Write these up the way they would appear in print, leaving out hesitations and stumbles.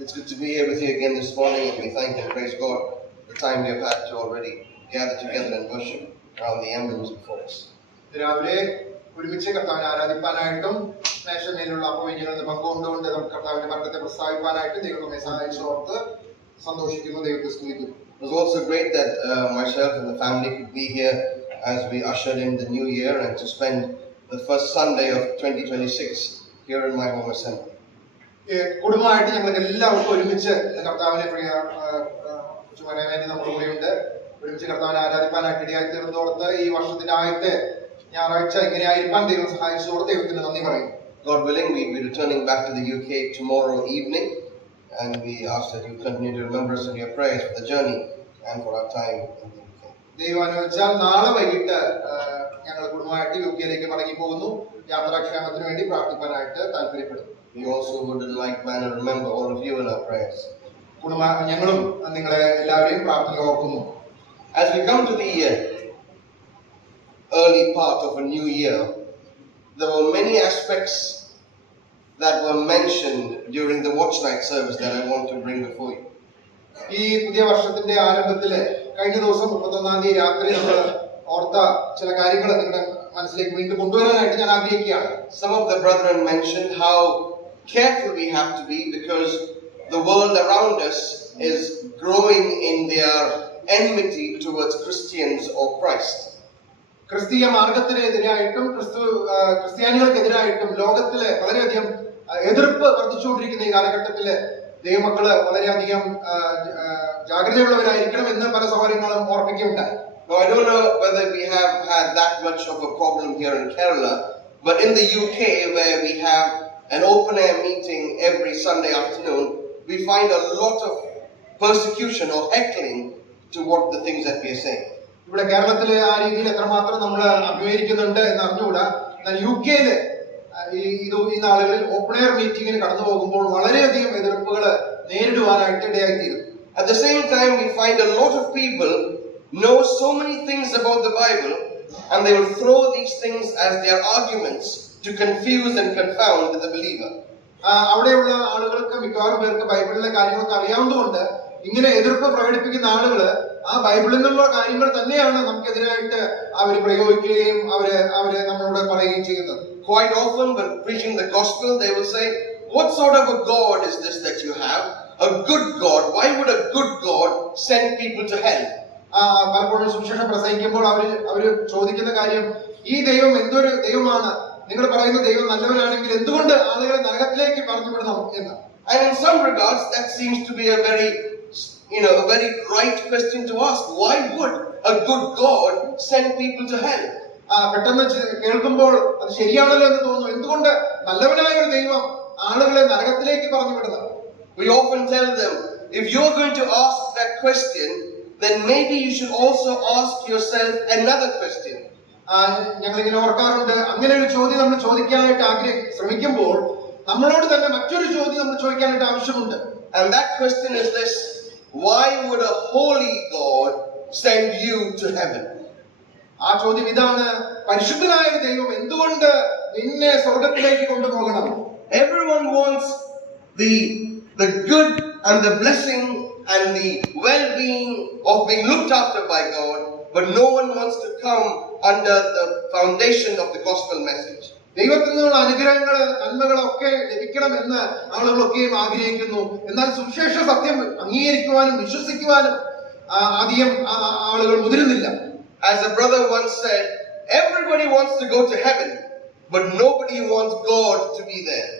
It's good to be here with you again this morning, and we thank and praise God for the time we have had to already gather together and worship around the emblems before us. രാവിലെ ഒരുമിച്ച് കർത്താവിനെ ആരാധിപ്പാനായിട്ടും മേശമേലുള്ള അപ്പവ്യഞ്ജനങ്ങൾ പങ്കുകൊണ്ടുകൊണ്ട് നമുക്ക് കർത്താവിന്റെ മരണത്തെ പ്രസ്താവിപ്പാനായിട്ട് ദൈവം നമ്മെ സഹായിച്ചോർത്ത് സന്തോഷിക്കുന്നു, ദൈവത്തെ സ്തുതിക്കുന്നു. It was also great that myself and the family could be here as we ushered in the new year and to spend the first Sunday of 2026 here in my home assembly. കുടുംബമായിട്ട് ഞങ്ങൾക്ക് എല്ലാവർക്കും ഒരുമിച്ച് കർത്താവിനെ പറയാൻ വേണ്ടി നമ്മുടെ കൂടെയുണ്ട്. ഒരുമിച്ച് കർത്താവിനെ ആരാധിപ്പാനായിട്ട് ഇടയായി തീർന്നോർത്ത് ഈ വർഷത്തിന്റെ ആദ്യത്തെ ഞായറാഴ്ച ഇങ്ങനെ ആയിരിക്കാൻ ദൈവം സഹായിച്ചതോടെ ദൈവത്തിന് നന്ദി പറയും. God willing, we will be returning back to the UK tomorrow evening, and we ask that you continue to remember us in your prayers for the journey and for our time in the UK. ദൈവം അനുവദിച്ചാൽ നാളെ വൈകിട്ട് ഞങ്ങൾ കുടുംബമായിട്ട് യുകെയിലേക്ക് മടങ്ങി പോകുന്നു. യാത്രാക്ഷേമത്തിന് വേണ്ടി പ്രാർത്ഥിക്കാനായിട്ട് താല്പര്യപ്പെടുന്നു. We also would in like manner remember all of you in our prayers. ഞങ്ങളും നിങ്ങളെ എല്ലാവരെയും പ്രാർത്ഥന ഓർക്കുന്നു. As we come to the early part of a new year, there were many aspects that were mentioned during the watch night service that I want to bring before you. ഈ പുതിയ വർഷത്തിന്റെ ആരംഭത്തില് കഴിഞ്ഞ ദിവസം 31-ാം തീയതി രാത്രി നമ്മൾ ഓർത്ത ചില കാര്യങ്ങൾ നിങ്ങളുടെ മനസ്സിലേക്ക് വീണ്ടും കൊണ്ടുവരാനായിട്ട് ഞാൻ ആഗ്രഹിക്കുകയാണ്. Some of the brethren mentioned how careful we have to be because the world around us is growing in their enmity towards Christians or Christ. ക്രിസ്തീയ മാർഗത്തിനെതിരായിട്ടും ക്രിസ്ത്യാനികൾക്കെതിരായിട്ടും ലോകത്തിലെ വളരെയധികം എതിർപ്പ് വർദ്ധിച്ചുകൊണ്ടിരിക്കുന്ന ഈ കാലഘട്ടത്തില് ദൈവമക്കള് വളരെയധികം ജാഗ്രതയുള്ളവരായിരിക്കണം എന്ന് പല സൗകര്യങ്ങളും ഓർപ്പിക്കുകയുണ്ടായി. Now, I don't know whether we have had that much of a problem here in Kerala, but in the UK, where we have an open-air meeting every Sunday afternoon, we find a lot of persecution or heckling to what the things that we are saying. ഇവിടെ കേരളത്തിലെ ആ രീതിയിൽ എത്രമാത്രം നമ്മൾ അഭിമുഖീകരിക്കുന്നുണ്ട് എന്ന് അറിഞ്ഞുകൂടാ. എന്നാൽ UK-ല് ഈ നാളുകളിൽ ഓപ്പൺ എയർ മീറ്റിംഗിന് കടന്നു പോകുമ്പോൾ വളരെയധികം എതിർപ്പുകൾ നേരിടുവാനായിട്ട് ഇടയായിത്തീരും. At the same time, we find a lot of people know so many things about the Bible, and they will throw these things as their arguments to confuse and confound the believer. അവിടെയുള്ള ആളുകൾക്ക് മിക്കവാറും പേർക്ക് ബൈബിളിലെ കാര്യങ്ങളൊക്കെ അറിയാവുന്നതുകൊണ്ട് ഇങ്ങനെ എതിർപ്പ് പ്രകടിപ്പിക്കുന്ന ആളുകള് ആ ബൈബിളിൽ നിന്നുള്ള കാര്യങ്ങൾ തന്നെയാണ് നമുക്കെതിരായിട്ട് അവർ പ്രയോഗിക്കുകയും അവര് നമ്മളോട് പറയുകയും ചെയ്യുന്നത്. Quite often, when preaching the gospel, they will say, "What sort of a God is this that you have? A good God? Why would a good God send people to hell?" പലപ്പോഴും സുവിശേഷം പ്രസംഗിക്കുമ്പോൾ അവര് ചോദിക്കുന്ന കാര്യം, ഈ ദൈവം എന്തൊരു ദൈവമാണ്? നിങ്ങൾ പറയുന്ന ദൈവം നല്ലവനാണെങ്കിൽ എന്തുകൊണ്ട് ആളുകളെ നരകത്തിലേക്ക് പറഞ്ഞുവിടണം എന്ന്. And in some regards, that seems to be a very right question to ask. Why would a good God send people to hell? പെട്ടെന്ന് കേൾക്കുമ്പോൾ അത് ശരിയാണല്ലോ എന്ന് തോന്നുന്നു. എന്തുകൊണ്ട് നല്ലവനായ ഒരു ദൈവം ആളുകളെ നരകത്തിലേക്ക് പറഞ്ഞുവിടുന്നത്? We often tell them, if you're going to ask that question, then maybe you should also ask yourself another question. ഞങ്ങളിങ്ങനെ ഓർക്കാറുണ്ട്, അങ്ങനെ ഒരു ചോദ്യം നമ്മൾ ചോദിക്കാനായിട്ട് ശ്രമിക്കുമ്പോൾ നമ്മളോട് തന്നെ മറ്റൊരു ചോദ്യം നമ്മൾ ചോദിക്കാനായിട്ട് ആവശ്യമുണ്ട്. And that question is this: why would a holy God send you to heaven? ആ ചോദ്യം ഇതാണ്, പരിശുദ്ധനായ ദൈവം എന്തുകൊണ്ട് നിന്നെ സ്വർഗത്തിലേക്ക് കൊണ്ടുപോകണം? Everyone wants the good and the blessing and the well-being of being looked after by God, but no one wants to come under the foundation of the gospel message. ദൈവത്തിൽ നിന്നുള്ള അനുഗ്രഹങ്ങള് നന്മകളൊക്കെ ലഭിക്കണമെന്ന് ആളുകളൊക്കെയും ആഗ്രഹിക്കുന്നു. എന്നാൽ സുവിശേഷ സത്യം അംഗീകരിക്കുവാനും വിശ്വസിക്കുവാനും അധികം ആളുകൾ മുതിരുന്നില്ല. As a brother once said, everybody wants to go to heaven, but nobody wants God to be there.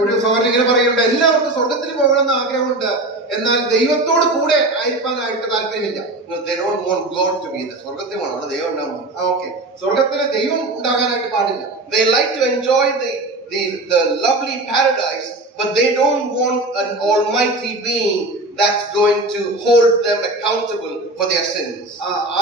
ഒരു സഹോദരൻ ഇങ്ങനെ പറയുന്നുണ്ട്, എല്ലാവർക്കും സ്വർഗത്തിൽ പോകണമെന്ന് ആഗ്രഹമുണ്ട്, എന്നാൽ ദൈവത്തോട് കൂടെ ആയിരിക്കാനായിട്ട് താല്പര്യമില്ല. They don't want God to be there. സ്വർഗത്തിൽ വേണം, അവിടെ ദൈവം ഉണ്ടാവും. Okay, സ്വർഗത്തിലെ ദൈവം ഉണ്ടാകാനായിട്ട് പാടില്ല. They like to enjoy the lovely paradise, but they don't want an almighty being that's going to hold them accountable for their sins.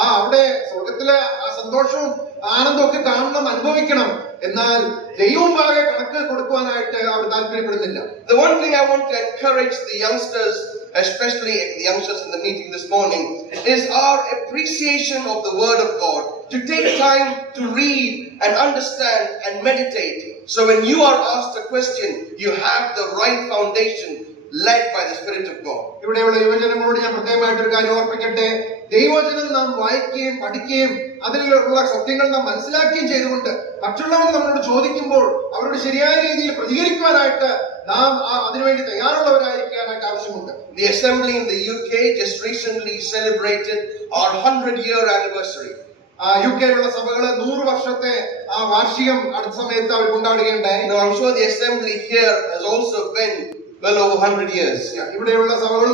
അവിടെ സ്വർഗത്തിലെ സന്തോഷവും ആനന്ദവും ഒക്കെ കാണണം, അനുഭവിക്കണം, എന്നാൽ ദൈവമുമ്പാകെ കണക്ക് കൊടുക്കുവാനായിട്ട് അവർ താല്പര്യപ്പെടുന്നില്ല. The one thing I want to encourage the youngsters, especially the youngsters in the meeting this morning, is our appreciation of the Word of God. To take time to read and understand and meditate. So when you are asked a question, you have the right foundation led by the Spirit of God. ഇവിടെയുള്ള യുവജനങ്ങളോട് ഞാൻ പ്രത്യേകമായിട്ടൊരു കാര്യം ഓർപ്പിക്കട്ടെ. ദൈവവചനം നാം വായിക്കുകയും പഠിക്കുകയും അതിലുള്ള സത്യങ്ങൾ നാം മനസ്സിലാക്കുകയും ചെയ്തുകൊണ്ട് മറ്റുള്ളവർ നമ്മളോട് ചോദിക്കുമ്പോൾ അവരോട് ശരിയായ രീതിയിൽ പ്രതികരിക്കുവാനായിട്ട് നാം അതിനുവേണ്ടി തയ്യാറുള്ളവരായിരിക്കാനായിട്ട് ആവശ്യമുണ്ട്. The assembly in the UK just recently celebrated our 100-year anniversary. യുകെയിലുള്ള സഭകള് 100 വർഷത്തെ വാർഷികം അടുത്ത സമയത്ത് അവർ കൊണ്ടാടുകയുണ്ടായി. Now I'm sure the assembly here has also been well over 100 years. ഇവിടെയുള്ള സഭകൾ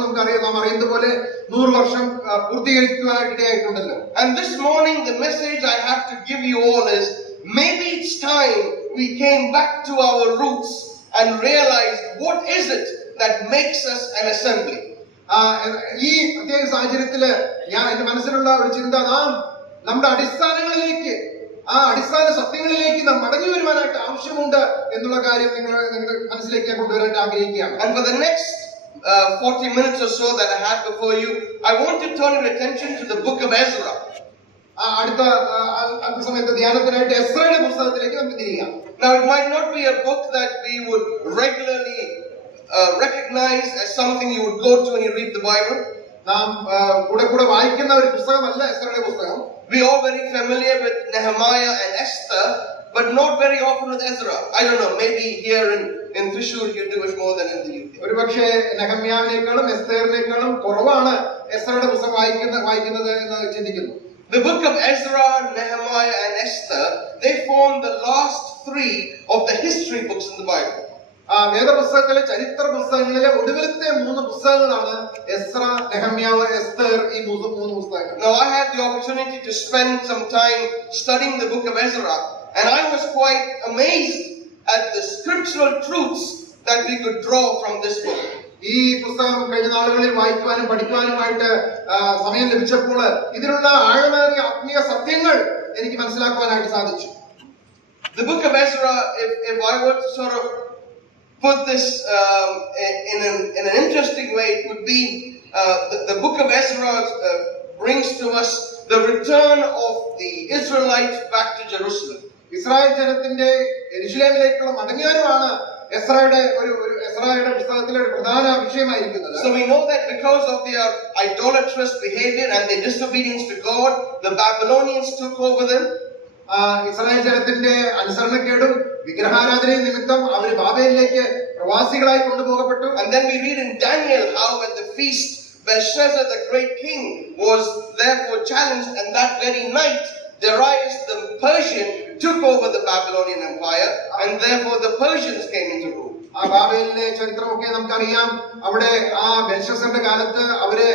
നാം അറിയുന്നത് പോലെ 100 വർഷം പൂർത്തീകരിക്കുവാനായിട്ട് ഇടയായിട്ടുണ്ടല്ലോ. And this morning the message I have to give you all is, maybe it's time we came back to our roots and realized what is it that makes us an assembly. ഈ പ്രത്യേക സാഹചര്യത്തില് എന്റെ മനസ്സിലുള്ള ഒരു ചിന്ത, നാം നമ്മുടെ അടിസ്ഥാനങ്ങളിലേക്ക്, അടിസ്ഥാന സത്യങ്ങളിലേക്ക് നാം മടങ്ങി വരുവാനായിട്ട് ആവശ്യമുണ്ട് എന്നുള്ള കാര്യം നിങ്ങൾ മനസ്സിലേക്ക് കൊണ്ടുവരാനായിട്ട് ആഗ്രഹിക്കുകയാണ്. And for the next 40 minutes or so that I have before you, I want to turn your attention to the book of Ezra. അടുത്ത അല്പസമയത്ത് ധ്യാനത്തിനായിട്ട് എസ്രയുടെ പുസ്തകത്തിലേക്ക് നമുക്ക് തിരിയാം. Now it might not be a book that we would regularly recognize as something you would go to when you read the Bible. നാം കൂടെ വായിക്കുന്ന ഒരു പുസ്തകമല്ല എസ്രയുടെ പുസ്തകം. We are very familiar with Nehemiah and Esther, but not very often with Ezra. I don't know, maybe here in Thrissur you do it more than in the UK. ഒരുപക്ഷേ നെഹമ്യാവിനേക്കാളും എസ്തേറിനേക്കാളും കുറവാണ് എസ്രയുടെ പുസ്തകം വായിക്കുന്നത് എന്ന് ചിന്തിക്കുന്നു. The book of Ezra, Nehemiah and Esther, they form the last 3 of the history books in the Bible. വേദപുസ്തകത്തിലെ ചരിത്ര പുസ്തകങ്ങളിലെ ഒടുവിലത്തെ 3 പുസ്തകങ്ങളാണ് എസ്ര, നെഹമ്യാവ്, എസ്തർ. ഈ 3 പുസ്തകങ്ങൾ. Now I had the opportunity to spend some time studying the book of Ezra, and I was quite amazed at the scriptural truths that we could draw from this book. ഈ പുസ്തകം കഴിഞ്ഞ നാളുകളിൽ വായിക്കുവാനും പഠിക്കുവാനുമായിട്ട് സമയം ലഭിച്ചപ്പോൾ ഇതിലുള്ള ആഴമേറിയ ആത്മീയ സത്യങ്ങൾ എനിക്ക് മനസ്സിലാക്കുവാനായിട്ട് സാധിച്ചു. The book of Ezra, if I were to sort of put this in an interesting way, it would be the book of Ezra brings to us the return of the Israelites back to Jerusalem. Israel ജനത്തിന്റെ യെരൂശലേമിലേക്കുള്ള മടങ്ങിവരവാണ് എസ്രയുടെ പുസ്തകത്തിലെ ഒരു പ്രധാന വിഷയമായിരിക്കുന്നത്. So we know that because of their idolatrous behavior and their disobedience to God, the Babylonians took over them. Israel ജനത്തിന്റെ അനുസരണക്കേടും വിഗ്രഹാരാധനയും നിമിത്തം അവർ ബാബേലിലേക്ക് പ്രവാസികളായി കൊണ്ടുപോകപ്പെട്ടു. And then we read in Daniel how at the feast Belshazzar the great king was therefore challenged, and that very night Darius the Persian took over the Babylonian empire, and therefore the Persians came into rule. ബാബേലിലെ ചരിത്രമൊക്കെ നമുക്കറിയാം. അവിടെ ബെൽഷസ്സറിന്റെ കാലത്ത് അവരെ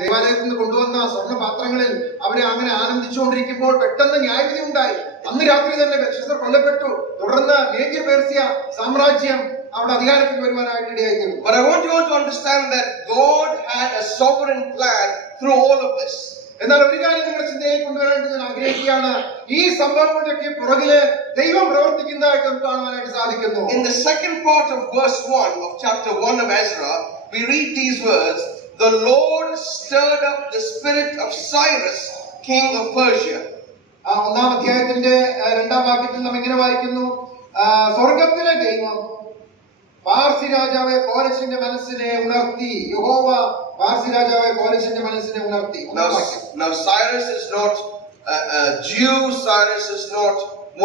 ദേവാലയത്തിൽ നിന്ന് കൊണ്ടുവന്ന സ്വർണ്ണപാത്രങ്ങളിൽ അവരെ അങ്ങനെ ആനന്ദിച്ചുകൊണ്ടിരിക്കുമ്പോൾ പെട്ടെന്ന് ന്യായവിധി ഉണ്ടായി. അന്ന് രാത്രി തന്നെ ബെൽഷസ്സർ കൊല്ലപ്പെട്ടു. തുടർന്ന് മേദ്യ പേർസ്യ സാമ്രാജ്യം അവിടെ അധികാരത്തിൽ വരുവാനായിട്ട് ഇടയായിരുന്നു. But I want you all to understand that God had a sovereign plan through all of this. എന്നാൽ ഒരു കാര്യം നിങ്ങളുടെ ചിന്തയിൽ കൊണ്ടുവരാനായിട്ട് ഞാൻ ആഗ്രഹിക്കുകയാണ്. ഈ സംഭവങ്ങളുടെയൊക്കെ പുറകില് ദൈവം പ്രവർത്തിക്കുന്നതായിട്ട് നമുക്ക് കാണുവാനായിട്ട് സാധിക്കുന്നു. In the second part of verse 1 of chapter 1 of Ezra, we read these words: the Lord stirred up the spirit of Cyrus, king of Persia. ഒന്നാം അധ്യായത്തിന്റെ 2ാം വാക്യത്തിൽ നാം ഇങ്ങനെ വായിക്കുന്നു: സ്വർഗത്തിലെ ദൈവം പാർസി രാജാവെ കോരശിന്റെ മനസ്സിനെ ഉണർത്തി. യഹോവ പാർസി രാജാവെ കോരശിന്റെ മനസ്സിനെ ഉണർത്തി. Now Cyrus is not a Jew. Cyrus is not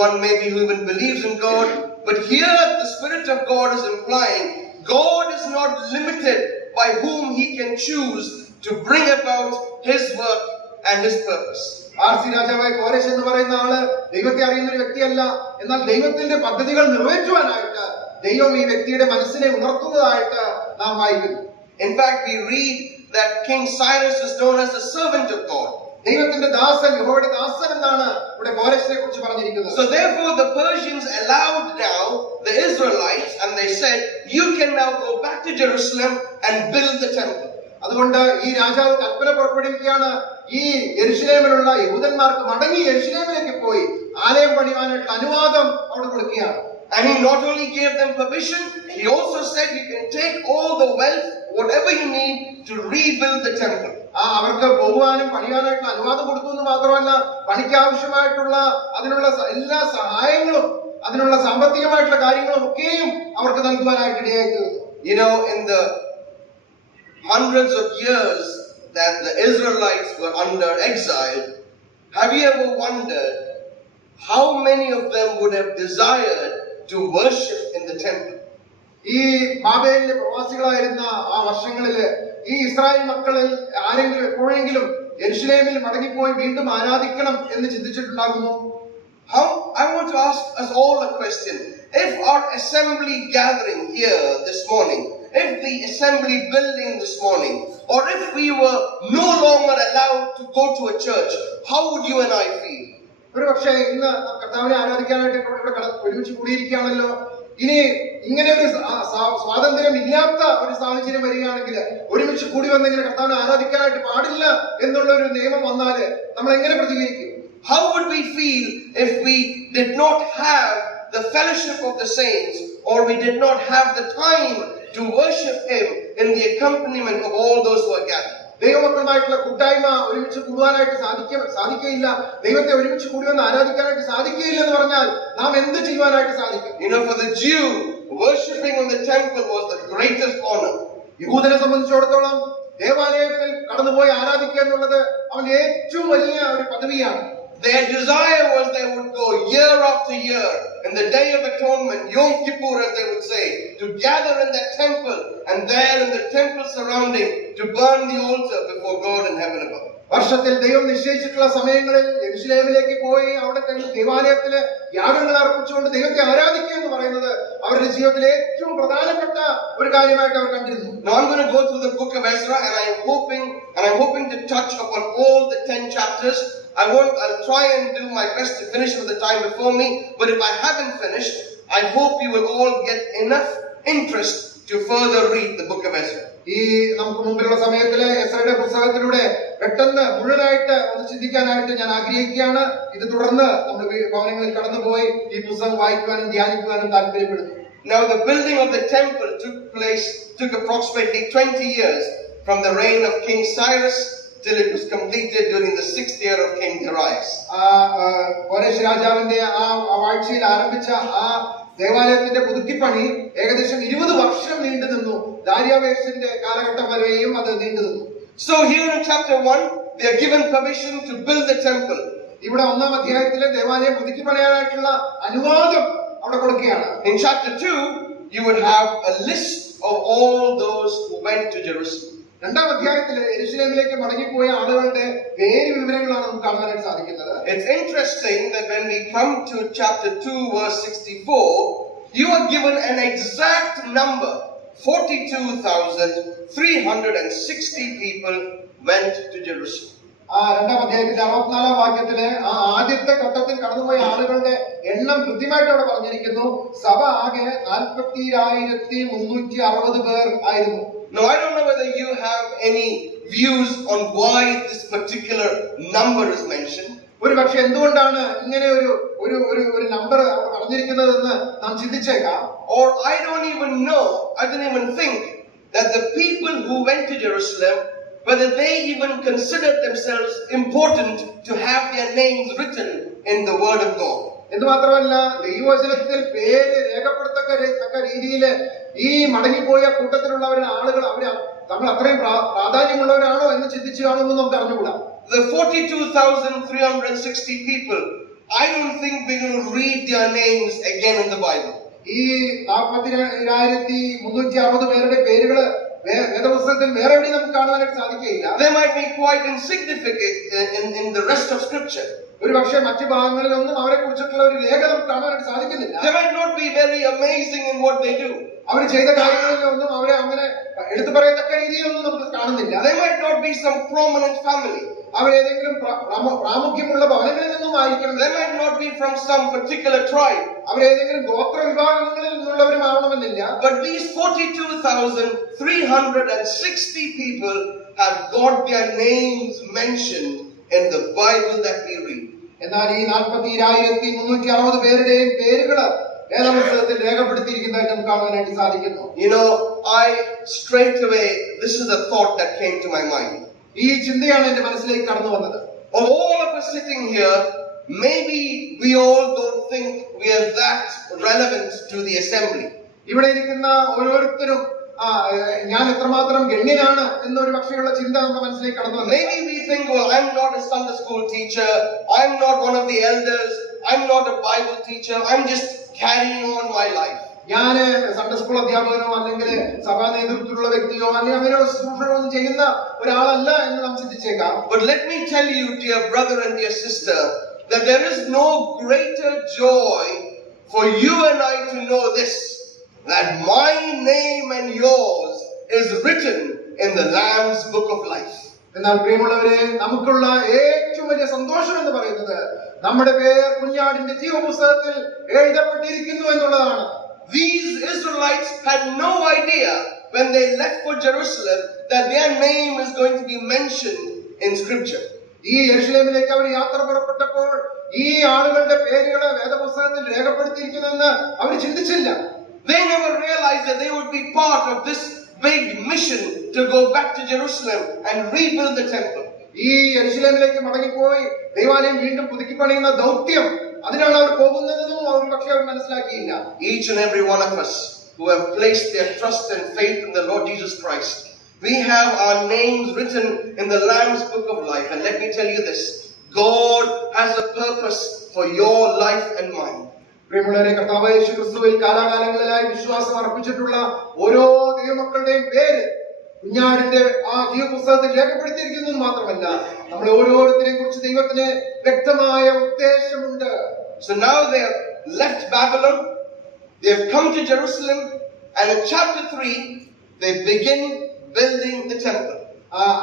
one maybe who even believes in God. But here the Spirit of God is implying God is not limited by whom He can choose to bring about His work and His purpose. Parsi രാജാവായ കോരശ് എന്ന് പറയുന്ന ആള് ദൈവത്തെ അറിയുന്ന ഒരു വ്യക്തിയല്ല. എന്നാൽ ദൈവത്തിന്റെ പദ്ധതികൾ നിറവേറ്റുവാനായിട്ട് ദൈവം ഈ വ്യക്തിയുടെ മനസ്സിനെ ഉണർത്തുന്നതായിട്ട് നാം വായിക്കുന്നു. In fact, we read that King Cyrus is known as the servant of God. ദൈവത്തിന്റെ ദാസൻ, യഹോവയുടെ ദാസൻ എന്നാണ് ഇവിടെ കോരശിനെ കുറിച്ച് പറഞ്ഞിരിക്കുന്നത്. So therefore the Persians allowed now the Israelites, and they said, you can now go back to Jerusalem and build the temple. അതുകൊണ്ട് ഈ രാജാവ് കൽപ്പന പുറപ്പെടുവിക്കുകയാണ്. ഈ യെരൂശലേമിലുള്ള യഹൂദന്മാർക്ക് മടങ്ങി യെരൂശലേമിലേക്ക് പോയി ആലയം പണിയുവാനായിട്ട് അനുവാദം അവിടെ കൊടുക്കുകയാണ്. And he not only gave them permission, he also said you can take all the wealth, whatever you need to rebuild the temple. അവർക്ക് പോകുവാനും പണിയാനായിട്ടുള്ള അനുവാദം കൊടുത്തു എന്ന് മാത്രമല്ല, പണിക്ക് ആവശ്യമായിട്ടുള്ള അതിനുള്ള എല്ലാ സഹായങ്ങളും അതിനുള്ള സാമ്പത്തികമായിട്ടുള്ള കാര്യങ്ങളും ഒക്കെയും അവർക്ക് നൽകുവാനായിട്ട് ഇടയായി തീർന്നു. You know, in the hundreds of years that the Israelites were under exile, have you ever wondered how many of them would have desired to worship in the temple? ഈ ബാബേലിലെ പ്രവാസികളായിരുന്ന ആ വർഷങ്ങളില് ഈ ഇസ്രായേൽ മക്കളിൽ ആരെങ്കിലും എപ്പോഴെങ്കിലും യെരുശലേമിൽ മടങ്ങിപ്പോയി വീണ്ടും ആരാധിക്കണം എന്ന് ചിന്തിച്ചിട്ടുണ്ടാകുമോ? How? I want to ask us all a question. If our assembly gathering here this morning, if the assembly building this morning, or if we were no longer allowed to go to a church, how would you and I feel? ഒരു പക്ഷേ ഇന്ന് കർത്താവിനെ ആരാധിക്കാനായിട്ട് ഇവിടെ ഒരുമിച്ച് കൂടിയിരിക്കുകയാണല്ലോ. ഇനി ഇങ്ങനെ ഒരു സ്വാതന്ത്ര്യം ഇല്ലാത്ത ഒരു സാഹചര്യം വരികയാണെങ്കിൽ, ഒരുമിച്ച് കൂടി വന്നെങ്കിലും കർത്താവിനെ ആരാധിക്കാനായിട്ട് പാടില്ല എന്നുള്ള ഒരു നിയമം വന്നാല് നമ്മൾ എങ്ങനെ പ്രതികരിക്കും? How would we feel if we did not have the fellowship of the saints, or we did not have the time to worship Him in the accompaniment of all those who are gathered? ദൈവമക്കളുമായിട്ടുള്ള കൂട്ടായ്മ ഒരുമിച്ച് കൂടുവാനായിട്ട് സാധിക്കുകയില്ല, ദൈവത്തെ ഒരുമിച്ച് കൂടി വന്ന് ആരാധിക്കാനായിട്ട് സാധിക്കുകയില്ല എന്ന് പറഞ്ഞാൽ നാം എന്ത് ചെയ്യുവാനായിട്ട് സാധിക്കും? You know, for the Jew, worshipping in the temple was the greatest honor. യഹൂദനെ സംബന്ധിച്ചിടത്തോളം ദേവാലയത്തിൽ കടന്നുപോയി ആരാധിക്കുക എന്നുള്ളത് അവന്റെ ഏറ്റവും വലിയ ഒരു പദവിയാണ്. Their desire was they would go year after year in the Day of Atonement, Yom Kippur as they would say, to gather in that temple and there in the temple surrounding to burn the altar before God in heaven above. വർഷത്തിൽ ദൈവം നിശ്ചയിച്ചിട്ടുള്ള സമയങ്ങളിൽ യെരുശലേമിലേക്ക് പോയി അവിടെ ദേവാലയത്തിലെ യാഗങ്ങൾ അർപ്പിച്ചുകൊണ്ട് ദൈവത്തെ ആരാധിക്കുക എന്ന് പറയുന്നത് അവരുടെ ജീവിതത്തിലെ ഏറ്റവും പ്രധാനപ്പെട്ട ഒരു കാര്യമായിട്ട് അവർ കണ്ടിരുന്നു. Now I'm going to go through the book of Ezra and I'm hoping to touch upon all the 10 chapters. I'll try and do my best to finish with the time before me, but if I haven't finished, I hope you will all get enough interest to further read the book of Ezra. ഈ നമുക്ക് മുമ്പിലുള്ള സമയത്തില് എസ്രയുടെ പുസ്തകത്തിലൂടെ പെട്ടെന്ന് മുഴുവനായിട്ട് ഒന്ന് ചിന്തിക്കാനായിട്ട് ഞാൻ ആഗ്രഹിക്കുകയാണ്. ഇത് തുടർന്ന് നമ്മൾ ഭവനങ്ങളിൽ കടന്നുപോയി ഈ പുസ്തകം വായിക്കുവാനും ധ്യാനിക്കുവാനും താല്പര്യപ്പെടുന്നു. Now the building of the temple took approximately 20 years from the reign of King Cyrus till it was completed during the 6th year of King Darius. കോരേശ് രാജാവിന്റെ ആ വാഴ്ചയിൽ ആരംഭിച്ച ആ ദേവാലയത്തിന്റെ പുതുക്കിപ്പണി ഏകദേശം 20 വർഷം നീണ്ടു നിന്നു. ദാര്യാവേശിന്റെ കാലഘട്ടം വരെയും അത് നീണ്ടു നിന്നു. So here in chapter 1 they are given permission to build the temple. ഇവിടെ 1-ാം അധ്യായത്തിലെ ദേവാലയം പുതുക്കിപ്പണിയാനായിട്ടുള്ള അനുവാദം അവിടെ കൊടുക്കുകയാണ്. In chapter 2 you would have a list of all those who went to Jerusalem. 2-ാം അധ്യായത്തിലെ യെരുശലേമിലേക്ക് മടങ്ങിപ്പോയ ആളുകളുടെ പേര് വിവരങ്ങളാണ് നമുക്ക് കാണാനായിട്ട് സാധിക്കുന്നത്. It's interesting that when we come to chapter 2 verse 64, you are given an exact number. 42,360 people went to Jerusalem. 2-ാം അധ്യായത്തിന്റെ 64-ാം വാക്യത്തില് ആ ആദ്യത്തെ ഘട്ടത്തിൽ കടന്നുപോയ ആളുകളുടെ എണ്ണം കൃത്യമായിട്ട് അവിടെ പറഞ്ഞിരിക്കുന്നു. സഭ ആകെ 41,360 പേർ ആയിരുന്നു. Now I don't know whether you have any views on why this particular number is mentioned. ഒരു പക്ഷെ എന്തുകൊണ്ടാണ് ഇങ്ങനെ ഒരു നമ്പർ പറഞ്ഞിരിക്കുന്നതെന്ന് നാം ചിന്തിച്ചേക്കാം. Or I didn't even think that the people who went to Jerusalem, whether they even considered themselves important to have their names written in the Word of God. എന്ന് മാത്രമല്ല ദൈവവചനത്തിൽ പേര് രേഖപ്പെടുത്തക്ക രീതിയിൽ ഈ മടങ്ങിപ്പോയ കൂട്ടത്തിലുള്ളവരുടെ ആളുകൾ തങ്ങൾ അത്രയും പ്രാധാന്യമുള്ളവരാണോ എന്ന് ചിന്തിച്ചു കാണുമെന്ന് നമുക്ക് അറിഞ്ഞുകൂടാ. The 42,360 people, I don't think we're going to read their names again in the Bible. ഈ 42,360 പേരുടെ പേരുകള് വേദപുസ്തകത്തിൽ വേറെ എവിടെയും നമുക്ക് കാണുവാനായിട്ട് സാധിക്കുകയില്ല. They might be quite insignificant in the rest of Scripture. ഒരു പക്ഷേ മറ്റു ഭാഗങ്ങളിലൊന്നും അവരെ കുറിച്ചിട്ടുള്ള ഒരു രേഖ നമുക്ക് കാണാനായിട്ട് സാധിക്കുന്നില്ല. They might not be very amazing in what they do. അവർ ചെയ്ത കാര്യങ്ങളിലൊന്നും അവരെ അങ്ങനെ എടുത്തു പറയത്തക്ക രീതിയിലൊന്നും നമുക്ക് കാണുന്നില്ല. They might not be some prominent family. അവരേതെങ്കിലും പ്രാമുഖ്യമുള്ള ഭവനങ്ങളിൽ നിന്നും ആയിരിക്കണം. They might not be from some particular tribe. അവരേതെങ്കിലും ഗോത്ര വിഭാഗങ്ങളിൽ നിന്നുള്ളവരുമാവണമെന്നില്ല. But these 42,360 people have got their names mentioned in the Bible that we read. എന്നാൽ ഈ 41,360 പേരുടെയും പേരുകള് വേദപുസ്തകത്തിൽ രേഖപ്പെടുത്തിയിരിക്കുന്നതായിട്ട് നമുക്ക് കാണാനായിട്ട് സാധിക്കുന്നു. You know, this is a thought that came to my mind. ഈ ചിന്തയാണ് എന്റെ മനസ്സിലേക്ക് കടന്നു വന്നത്. Of all of us sitting here, maybe we all don't think we are that relevant to the assembly. ഇവിടെ ഇരിക്കുന്ന ഓരോരുത്തരും ഞാൻ എത്രമാത്രം ഗണ്യനാണ് എന്നൊരു പക്ഷെയുള്ള ചിന്ത നമ്മുടെ മനസ്സിലേക്ക് കടന്നു വന്നു. Maybe we think, well, I'm not a Sunday school teacher, I'm not one of the elders, I'm not a Bible teacher, I'm just carrying on my life. ഞാൻ സൺഡേ സ്കൂൾ അധ്യാപകനോ അല്ലെങ്കിൽ സഭാ നേതൃത്വത്തിലുള്ള വ്യക്തിയോ അല്ലെങ്കിൽ അങ്ങനെയുള്ള ശുശ്രൂഷകളൊന്നും ചെയ്യുന്ന ഒരാളല്ല എന്ന് നാം ചിന്തിച്ചേക്കാം. But let me tell you, dear brother and dear sister, that there is no greater joy for you and I to know this, that my name and yours is written in the Lamb's book of life. എന്നാൽ പ്രിയമുള്ളവരെ, നമുക്കുള്ള ഏറ്റവും വലിയ സന്തോഷം എന്ന് പറയുന്നത് നമ്മുടെ പേർ കുഞ്ഞാടിന്റെ ജീവപുസ്തകത്തിൽ എഴുതപ്പെട്ടിരിക്കുന്നു എന്നുള്ളതാണ്. These Israelites had no idea when they left for Jerusalem that their name is going to be mentioned in scripture. ഈ യെരൂശലേമിലേക്ക് അവർ യാത്ര പുറപ്പെട്ടപ്പോൾ ഈ ആളുകളുടെ പേരുകൾ വേദപുസ്തകത്തിൽ രേഖപ്പെടുത്തിയിരിക്കുന്നെന്ന് അവർ ചിന്തിച്ചില്ല. They never realized that they would be part of this big mission to go back to Jerusalem and rebuild the temple. ഈ യെരൂശലേമിലേക്ക് മടങ്ങിപ്പോയി ദൈവാലയം വീണ്ടും പുതുക്കി പണിയുന്ന ദൗത്യം, അതിനാണ് അവർ പോകുന്നതെന്നും അവർ പക്ഷേ അവർ മനസ്സിലാക്കിയില്ല. Each and every one of us who have placed their trust and faith in the Lord Jesus Christ, we have our names written in the Lamb's book of life. And let me tell you this, God has a purpose for your life and mine. പ്രിയമുള്ളവരെ, കർത്താവായ യേശു ക്രിസ്തുവിൽ കാലാകാലങ്ങളിലായി വിശ്വാസം അർപ്പിച്ചിട്ടുള്ള ഓരോ ദൈവമക്കളുടെയും പേര് കുഞ്ഞാടിന്റെ ആ ജീവപുസ്തകത്തിൽ രേഖപ്പെടുത്തിയിരിക്കുന്നത് മാത്രമല്ല, നമ്മളെ ഓരോരുത്തരെയും കുറിച്ച് ദൈവത്തിന് വ്യക്തമായ ഉദ്ദേശമുണ്ട്. So now they have left Babylon, they have come to Jerusalem, and in chapter 3 they begin building the temple.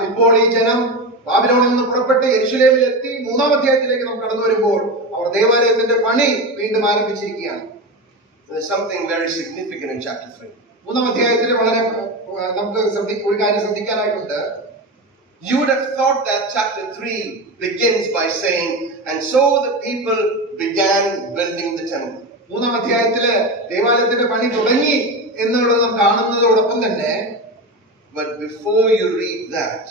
ഇപ്പോൾ ഈ ജനം ബാബിലോണിൽ നിന്ന് പുറപ്പെട്ട് യെരൂശലേമിൽ എത്തി 3-ാം അധ്യായത്തിലേക്ക് നാം കടന്നു വരുമ്പോൾ അവർ ദേവാലയത്തിന്റെ പണി വീണ്ടും ആരംഭിച്ചിരിക്കുകയാണ്. There's something very significant in chapter 3. 3-ാം അധ്യായത്തിൽ വളരെ നമുക്ക് ഒരു കാര്യം ശ്രദ്ധിക്കാനായിട്ടുണ്ട്. You would have thought that chapter 3 begins by saying, and so the people began building the temple. 3-ാം അധ്യായത്തില് ദേവാലയത്തിന്റെ പണി തുടങ്ങി എന്നുള്ളത് നാം കാണുന്നതോടൊപ്പം തന്നെ, but before you read that,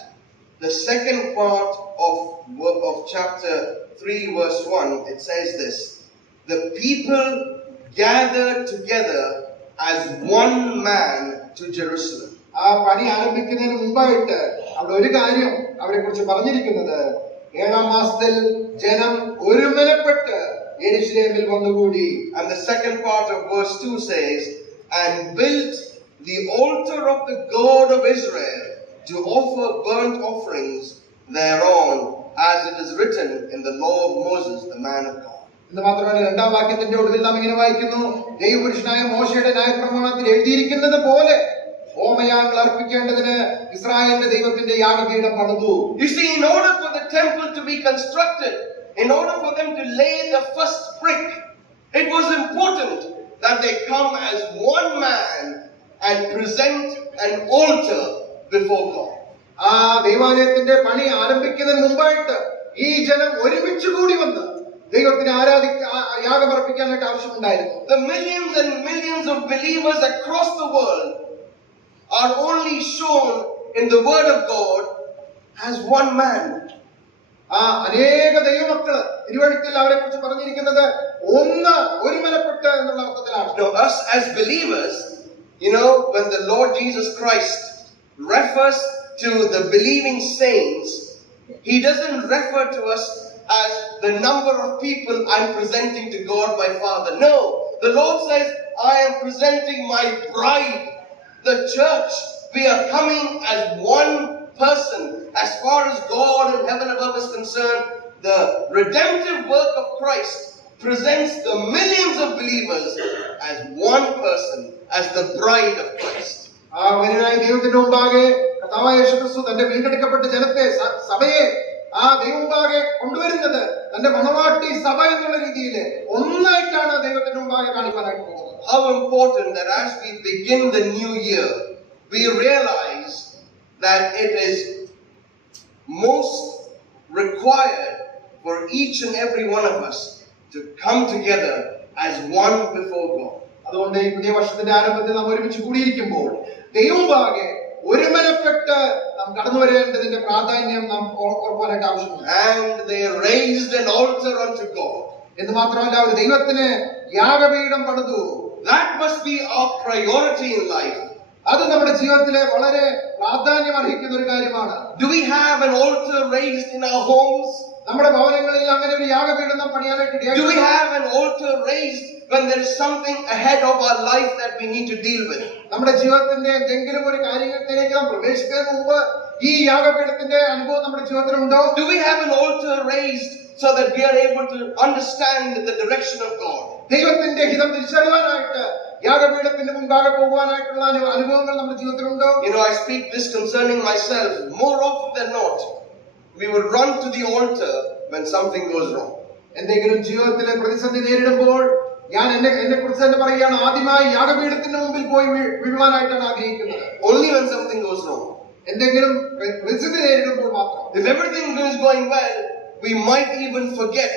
the second part of chapter 3 verse 1, it says this: the people gathered together as one man to Jerusalem. ആ പണി ആരംഭിക്കുന്നതിന് മുമ്പായിട്ട് അവിടെ ഒരു കാര്യം അവരെ കുറിച്ച് പറഞ്ഞിരിക്കുന്നത്, 7-ാം മാസത്തിൽ ജനം ഒരുമനപ്പെട്ട് യെരൂശലേമിൽ വന്നുകൂടി. And the second part of verse 2 says, and built the altar of the God of Israel to offer burnt offerings thereon, as it is written in the law of Moses, the man of God. എന്ന് മാത്രമല്ല, 2-ാം വാക്യത്തിന്റെ ഒടുവിൽ നാം ഇങ്ങനെ വായിക്കുന്നു, ദൈവപുരുഷനായ മോശയുടെ ന്യായപ്രമാണത്തിൽ എഴുതിയിരിക്കുന്നത് പോലെ ഹോമയാഗങ്ങൾ അർപ്പിക്കേണ്ടതിന് ഇസ്രായേലിന്റെ ദൈവത്തിന്റെ യാഗപീഠം പണിതു. You see, in order for the temple to be constructed, in order for them to lay the first brick, it was important that they come as one man and present an altar before God. ആ ദൈവാലയത്തിന്റെ പണി ആരംഭിക്കുന്നതിന് മുമ്പായിട്ട് ഈ ജനം ഒരുമിച്ച് കൂടി വന്ന് ദൈവത്തിന് യാഗമർപ്പിക്കാനായിട്ട് ആവശ്യമുണ്ടായിരുന്നു. The millions and millions of believers across the world are only shown in the word of God as one man. ആ അനേക ദൈവമക്കള് തിരുവഴുത്തിൽ അവരെ കുറിച്ച് പറഞ്ഞിരിക്കുന്നത് ഒരുമനപ്പെട്ട് എന്നുള്ള അർത്ഥത്തിലാണ്. Now us as believers, when the Lord Jesus Christ refers to the believing saints, he doesn't refer to us as the number of people I'm presenting to God my Father. No, the Lord says, I am presenting my bride, the church. We are coming as one person. As far as God in heaven above is concerned, the redemptive work of Christ presents the millions of believers as one person, as the bride of Christ. ആ വലുതായ ദൈവത്തിന്റെ മുമ്പാകെ കർത്താവായ യേശുക്രിസ്തു തന്റെ വീണ്ടെടുക്കപ്പെട്ട ജനത്തെ, സഭയെ ആ ദൈവം മുമ്പാകെ കൊണ്ടുവരുന്നത് തന്റെ മണവാട്ടി സഭ എന്നുള്ള രീതിയിൽ ഒന്നായിട്ടാണ് ദൈവത്തിന്റെ മുമ്പാകെ കാണിക്കാനായിട്ട് പോകുന്നത്. How important that as we begin the new year, we realize that it is most required for each and every one of us to come together as one before God. അതുകൊണ്ട് ഈ പുതിയ വർഷത്തിന്റെ ആരംഭത്തിൽ നാം ഒരുമിച്ച് കൂടിയിരിക്കുമ്പോൾ ദൈവമുമ്പാകെ ഒരുമനപ്പെട്ട് നാം കടന്നു വരേണ്ടതിന്റെ പ്രാധാന്യം നാം ഓർക്കാനായിട്ട് ആവശ്യമുണ്ട്. And they raised an altar unto God. എന്ന് മാത്രമല്ല, അവർ ദൈവത്തിന് യാഗപീഠം പണിതു. That must be our priority in life. അത് നമ്മുടെ ജീവിതത്തിലെ വളരെ പ്രാധാന്യം അർഹിക്കുന്ന ഒരു കാര്യമാണ്. Do we have an altar raised in our homes? നമ്മുടെ ഭവനങ്ങളിൽ അങ്ങനെ ഒരു യാഗപീഠം നാം പണിയാനായിട്ട് Do we ഇടയാക്കിയിട്ടുണ്ടോ? have an altar raised when there is something ahead of our life that we need to deal with? നമ്മുടെ ജീവിതത്തിന്റെ എന്തെങ്കിലും ഒരു കാര്യങ്ങളിലേക്ക് നാം പ്രവേശിക്കുന്നതിന് മുമ്പ് ഈ യാഗപീഠത്തിന്റെ അനുഭവം നമ്മുടെ ജീവിതത്തിലുണ്ടോ? Do we have an altar raised so that we are able to understand the direction of God? ദൈവത്തിന്റെ ഹിതം തിരിച്ചറിയാനായിട്ട് യാഗപീഠത്തിന്റെ മുൻപാകെ പോകുവാനായിട്ടുള്ള അനുഭവങ്ങൾ നമ്മുടെ ജീവിതത്തിലുണ്ടോ? You know, I speak this concerning myself. More often than not, we will run to the altar when something goes wrong. എന്തെങ്കിലും ജീവിതത്തിലെ പ്രതിസന്ധി നേരിടുമ്പോൾ ഞാൻ എന്നെ കുറിച്ച് തന്നെ പറയുകയാണ്, ആദ്യമായി യാഗപീഠത്തിന്റെ മുമ്പിൽ പോയി വീഴുവാനായിട്ടാണ് ആഗ്രഹിക്കുന്നത്. Only when something goes wrong. എന്തെങ്കിലും പ്രതിസന്ധി നേരിടുമ്പോൾ മാത്രം. If everything is going well, we might even forget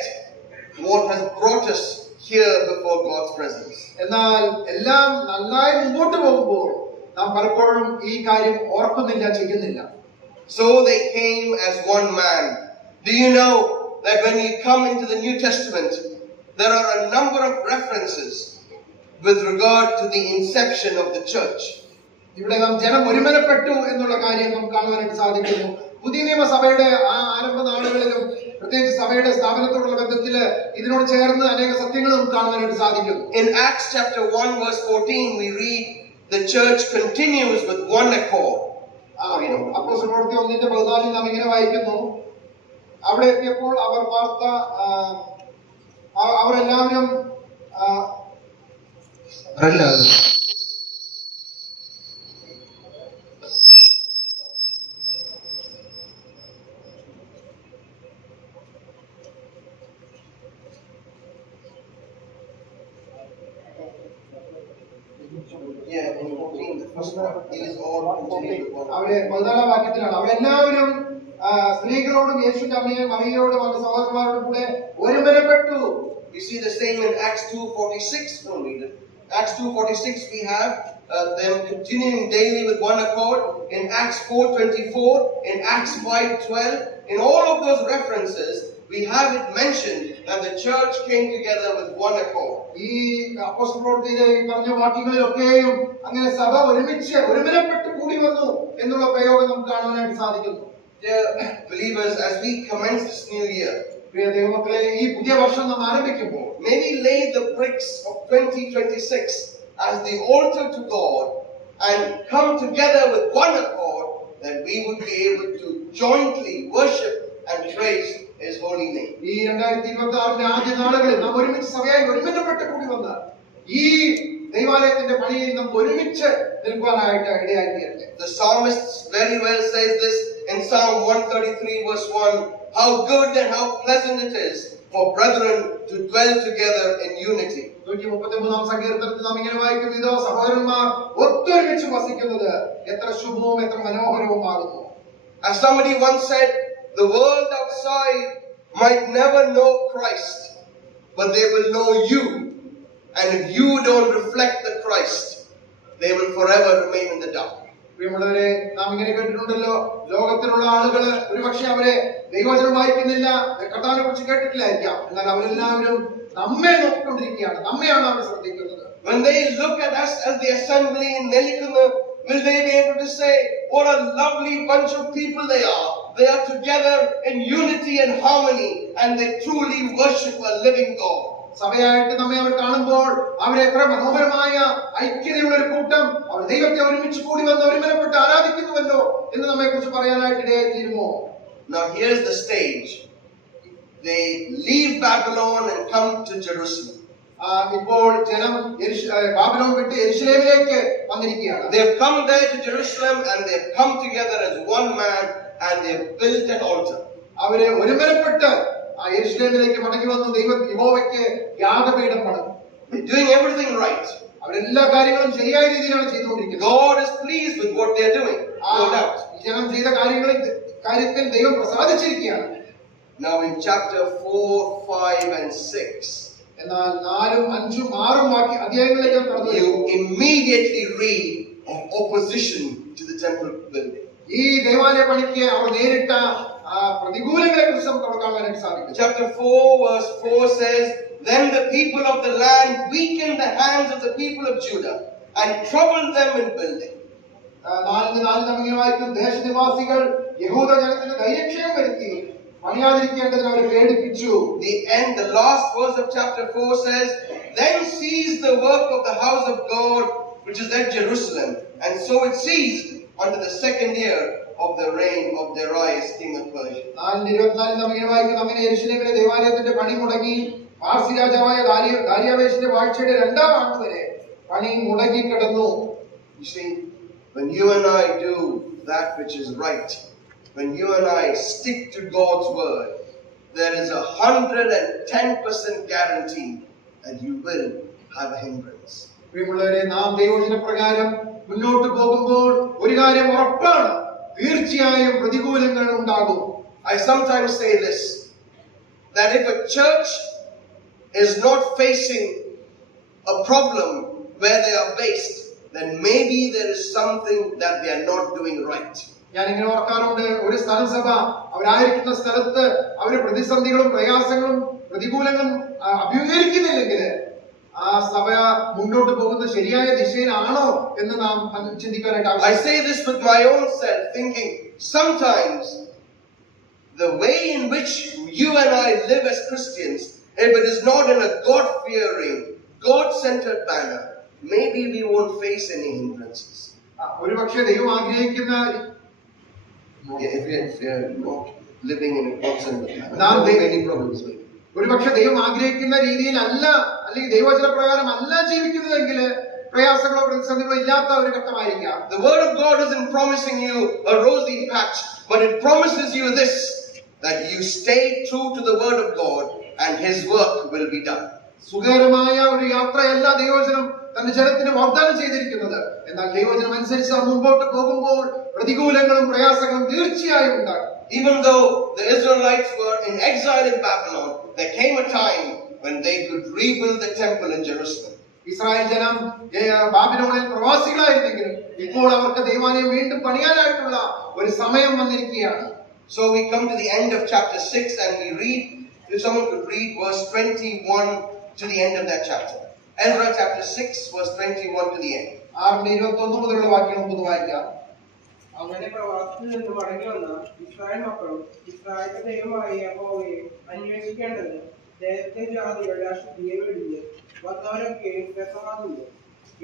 what has brought us here before God's presence. എന്നാൽ എല്ലാം നന്നായി മുമ്പോട്ട് പോകുമ്പോൾ നാം പലപ്പോഴും ഈ കാര്യം ഓർക്കുന്നില്ല, ചെയ്യുന്നില്ല. So they came as one man. Do you know that when you come into the New Testament, there are a number of references with regard to the inception of the church? ഇവിടെ നാം ജനം ഒരുമനപ്പെട്ടു എന്നുള്ള കാര്യം നമുക്ക് കാണുവാനായിട്ട് സാധിക്കുന്നു. പുതിയ നിയമസഭയുടെ ആരംഭ നാളുകളിലും പ്രത്യേകിച്ച് സഭയുടെ സ്ഥാപനത്തോടുള്ള ബന്ധത്തില് ഇതിനോട് ചേർന്ന് അനേക സത്യങ്ങൾ നമുക്ക് കാണുവാനായിട്ട് സാധിക്കുന്നു. In Acts chapter 1 verse 14 we read the church continues with one accord. അപ്പോസ്തല പ്രവൃത്തി 1:14 നാം ഇങ്ങനെ വായിക്കുന്നു, അവിടെ എത്തിയപ്പോൾ അവരെല്ലാവരും അവിടെ 14 വാക്യത്തിലാണ്, അവരെല്ലാവരും സ്ത്രീകളോടും യേശുവിന്റെ അമ്മയെ മറിയയോടും അവരുടെ സഹോദരന്മാരോടും കൂടെ ഒരുമനപ്പെട്ടു. We see the same in Acts 2:46. Don't read it. Acts 2:46 we have them continuing daily with one accord. In Acts 4:24, in Acts 5:12, in all of those references we have it mentioned that the church came together with one accord. ഈ അപ്പോസ്തല പ്രവൃത്തിയിലെ ഈ പറഞ്ഞ വാക്യങ്ങളിലൊക്കെയും അങ്ങനെ സഭ ഒരുമനപ്പെട്ട് കൂടി വന്നു എന്നുള്ള പ്രയോഗം നമുക്ക് കാണുവാനായിട്ട് സാധിക്കുന്നു. Dear believers, as we commence this new year, പ്രിയ ദൈവമക്കളെ, ഈ പുതിയ വർഷം നാം ആരംഭിക്കുമ്പോൾ may we lay the bricks of 2026 as the altar to God and come together with one accord, that we would be able to jointly worship and praise His holy name. ഈ 2026 ആദ്യ നാളുകളിൽ നാം ഒരുമിച്ച് സഭയായി ഒരുമിച്ച് കൂടി വന്ന് ഈ ദൈവാലയത്തിന്റെ പണിയിൽ നാം ഒരുമിച്ച് നിൽക്കുവാനായിട്ട് ഇടയാക്കിയിട്ടുണ്ട്. The psalmist very well says this in Psalm 133 verse 1, how good and how pleasant it is for brethren to dwell together in unity. 133 സങ്കീർത്തനത്തിൽ നാം ഇങ്ങനെ വായിക്കുന്നു, ഇതോ സഹോദരന്മാർ ഒത്തൊരുമിച്ച് വസിക്കുന്നത് എത്ര ശുഭവും എത്ര മനോഹരവുമാകുന്നു. As somebody once said, the world outside might never know Christ, but they will know you. And if you don't reflect the Christ, they will forever remain in the dark. പ്രിയമുള്ളവരെ, നാം ഇങ്ങനെ കേട്ടിട്ടുണ്ടല്ലോ, ലോകത്തിലുള്ള ആളുകൾ ഒരുപക്ഷെ അവരെ ദൈവവചനം വായിക്കുന്നില്ല, കർത്താവിനെ കുറിച്ച് കേട്ടിട്ടില്ലായിരിക്കാം, എന്നാൽ അവരെല്ലാവരും നമ്മെ നോക്കിക്കൊണ്ടിരിക്കുകയാണ്, നമ്മയാണ് അവർ ശ്രദ്ധിക്കുന്നത്. When they look at us as the assembly in Nelikuna, will they be able to say, what a lovely bunch of people they are? They are together in unity and harmony, and they truly worship a living God. സഭയായിട്ട് നമ്മെ അവർ കാണുമ്പോൾ അവരെ എത്ര മനോഹരമായ ഐക്യതയുള്ള ഒരു കൂട്ടം, അവർ ദൈവത്തെ ഒരുമിച്ച് കൂടി വന്ന് ഒരുമനപ്പെട്ട് ആരാധിക്കുന്നുവല്ലോ എന്ന് നമ്മെ കുറിച്ച് പറയാനായിട്ട് ഇടയായിത്തീരുമോ? Now here's the stage. They leave Babylon and come to Jerusalem. ഇപ്പോൾ ജനം ബാബിലോൺ വിട്ട് യെരൂശലേമിലേക്ക് വന്നിരിക്കുകയാണ്. They have come there to Jerusalem and they have come together as one man and they have built an altar. അവരെ ഒരുമനപ്പെട്ട് യെരൂശലേമിലേക്ക് മടങ്ങി വന്നു യഹോവയ്ക്ക് യാഗപീഠം പണിതു. Doing everything right. അവരെല്ലാ കാര്യങ്ങളും ശരിയായ രീതിയിലാണ് ചെയ്തുകൊണ്ടിരിക്കുന്നത്. God is pleased with what they are doing. No doubt. ജനം ചെയ്ത കാര്യത്തിൽ ദൈവം പ്രസാദിച്ചിരിക്കുകയാണ്. Now in chapter 4, 5 and 6, എന്നാൽ 4, 5, 6 അധ്യായങ്ങളിലേക്ക് കടന്നു you immediately read of opposition to the temple building. ഈ ദേവാലയ പണിക്ക് അവർ നേരിട്ട പ്രതികൂലങ്ങളെ കുറിച്ച് നമുക്ക് കാണാനായിട്ട് സാധിക്കും. Chapter 4 verse 4 says, then the people of the land weakened the hands of the people of Judah and troubled them in building. 4:4 നാം ഇങ്ങനെ വായിക്കുന്നു, ദേശനിവാസികൾ യഹൂദ ജനത്തിന് ധൈര്യക്ഷയം വരുത്തി പണിയാതിരിക്കേണ്ടതിന് അവരെ പേടിപ്പിച്ചു. The last verse of chapter 4 says, then ceased the work of the house of God, which is at Jerusalem. And so it ceased unto the second year of the reign of Darius, king of Persia. 4:24 നാം ഇങ്ങനെ വായിക്കുന്നു, അങ്ങനെ യെരൂശലേമിലെ ദേവാലയത്തിന്റെ പണി മുടങ്ങി പാർസി രാജാവായ ദാരിയാവേശിന്റെ വാഴ്ചയുടെ 2-ാം ആണ്ട് വരെ പണി മുടങ്ങി കിടന്നു. You see, when you and I do that which is right, when you and I stick to God's word, there is 110% guarantee that you will have a hindrance. പ്രിയമുള്ളവരെ, നാം ദൈവവചന പ്രകാരം മുന്നോട്ട് പോകുമ്പോൾ ഒരു കാര്യം ഉറപ്പാണ്, തീർച്ചയായും പ്രതികൂലങ്ങൾ ഉണ്ടാകും. I sometimes say this, that if a church is not facing a problem where they are based, then maybe there is something that they are not doing right. ഞാൻ ഇങ്ങനെ ഓർക്കാറുണ്ട്, ഒരു സ്ഥലസഭ അവരായിരിക്കുന്ന സ്ഥലത്ത് അവര് പ്രതിസന്ധികളും പ്രയാസങ്ങളും പ്രതികൂലങ്ങളും അഭിമുഖീകരിക്കുന്നില്ലെങ്കിൽ ആ സഭ മുന്നോട്ട് പോകുന്നത് ശരിയായ ദിശയിലാണോ എന്ന് നാം ചിന്തിക്കാനായിട്ട് I say this with my own self, thinking sometimes the way in which you and I live as Christians, if it is not in a God-fearing, God-centered manner, maybe we won't face any hindrances. ഒരു പക്ഷേ ദൈവം ആഗ്രഹിക്കുന്ന if we are not living in a God-centered manner, many problems will. ഒരു പക്ഷെ ദൈവം ആഗ്രഹിക്കുന്ന രീതിയിലല്ല, അല്ലെങ്കിൽ ദൈവവചന പ്രകാരം അല്ല ജീവിക്കുന്നതെങ്കിൽ പ്രയാസങ്ങളോ പ്രതിസന്ധികളോ ഇല്ലാത്ത ഒരു ഘട്ടമായിരിക്കാം. The word of God isn't promising you a rosy patch, but it promises you this, that you stay true to the word of God and his work will be done. സുഖകരമായ ഒരു യാത്രയല്ല ദൈവവചനം തന്റെ ജനത്തിന് വാഗ്ദാനം ചെയ്തിരിക്കുന്നത്. എന്നാൽ ദൈവവചനം അനുസരിച്ച് മുമ്പോട്ട് പോകുമ്പോൾ പ്രതികൂലങ്ങളും പ്രയാസങ്ങളും തീർച്ചയായും ഉണ്ടാകും. Even though the Israelites were in exile in Babylon, there came a time when they could rebuild the temple in Jerusalem. Israel ജനം ബാബിലോണിൽ പ്രവാസികളായിരുന്നെങ്കിലും ഇപ്പോൾ അവർക്ക് ദൈവാലയം വീണ്ടും പണിയാനായിട്ടുള്ള ഒരു സമയം വന്നിരിക്കുകയാണ്. So we come to the end of chapter 6 and we read, if someone could read verse 21 to the end of that chapter. Ezra chapter 6 verse 21 to the end. 6:21 മുതലുള്ള വാക്യം നമുക്ക് വായിക്കാം. അങ്ങനെ പ്രവാസത്തിൽ നിന്ന് മടങ്ങി വന്ന ഇസ്രായേൽ മക്കളും ഇസ്രായേലിന്റെ ദൈവമായ യഹോവയെ അന്വേഷിക്കേണ്ടത് ദേശത്തെ ജാതികളുടെ അശുദ്ധിയെ വെടിഞ്ഞ് വന്നവരൊക്കെയും രസമാകുന്നു.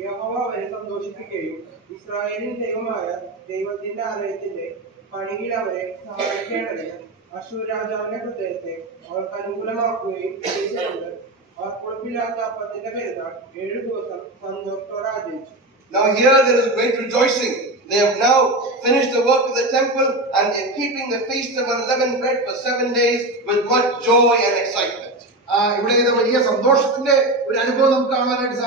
യഹോവ അവരെ സന്തോഷിപ്പിക്കുകയും ഇസ്രായേലിൻ ദൈവമായ ദൈവത്തിന്റെ ആലയത്തിന്റെ പണിയിൽ അവരെ സഹായിക്കേണ്ടതിന് അശ്ശൂർ രാജാവിന്റെ ഹൃദയത്തെ അവർക്ക് അനുകൂലമാക്കുകയും ചെയ്തുകൊണ്ട് അവർ കുഴപ്പില്ലാത്ത അപ്പത്തിന്റെ പെരുന്നാൾ 7 ദിവസം സന്തോഷത്തോടെ ആചരിച്ചു. Now here there is great rejoicing. They have now finished the work of the temple and they are keeping the feast of unleavened bread for 7 days with much joy and excitement. ഇവിടെ ഇത് വലിയ സന്തോഷത്തിന്റെ ഒരു അനുഭവം നമുക്ക് കാണാനായിട്ട്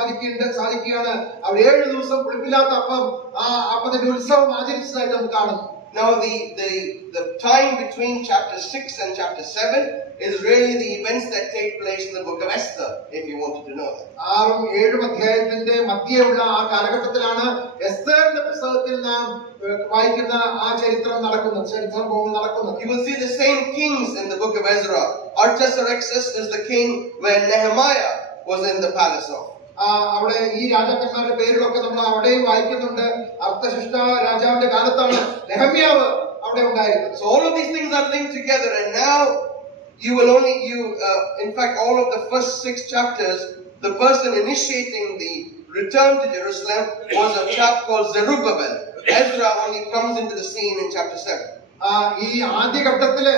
സാധിക്കുകയാണ്. അവർ 7 ദിവസം പുളിപ്പില്ലാത്ത അപ്പം ആ അപ്പത്തിന്റെ ഉത്സവം ആചരിച്ചതായിട്ട് നമുക്ക് കാണുന്നു. Now the time between chapter 6 and chapter 7 is really the events that take place in the book of Esther, if you wanted to know that. 6-7 അധ്യായത്തിന്റെ മധ്യയുള്ള ആ കാലഘട്ടത്തിലാണ് എസ്തേറിന്റെ പുസ്തകത്തിൽ നാം വായിക്കുന്ന ആ ചരിത്രം നടക്കുന്നത്. You will see the same kings in the book of Ezra. Artaxerxes is the king where Nehemiah was in the palace of. അവിടെ ഈ രാജാക്കന്മാരുടെ പേരുകളൊക്കെ നമ്മൾ അവിടെയും വായിക്കുന്നുണ്ട്. അർത്ഥശിഷ്ട രാജാവിന്റെ കാലത്താണ് നെഹമ്യാവ് അവിടെ ഉണ്ടായിരുന്നത്. So all of these things are linked together, and now you will only in fact all of the first 6 chapters, the person initiating the return to Jerusalem was a chap called Zerubbabel. Ezra only comes into the scene in chapter 7. ഈ ആദ്യഘട്ടത്തില്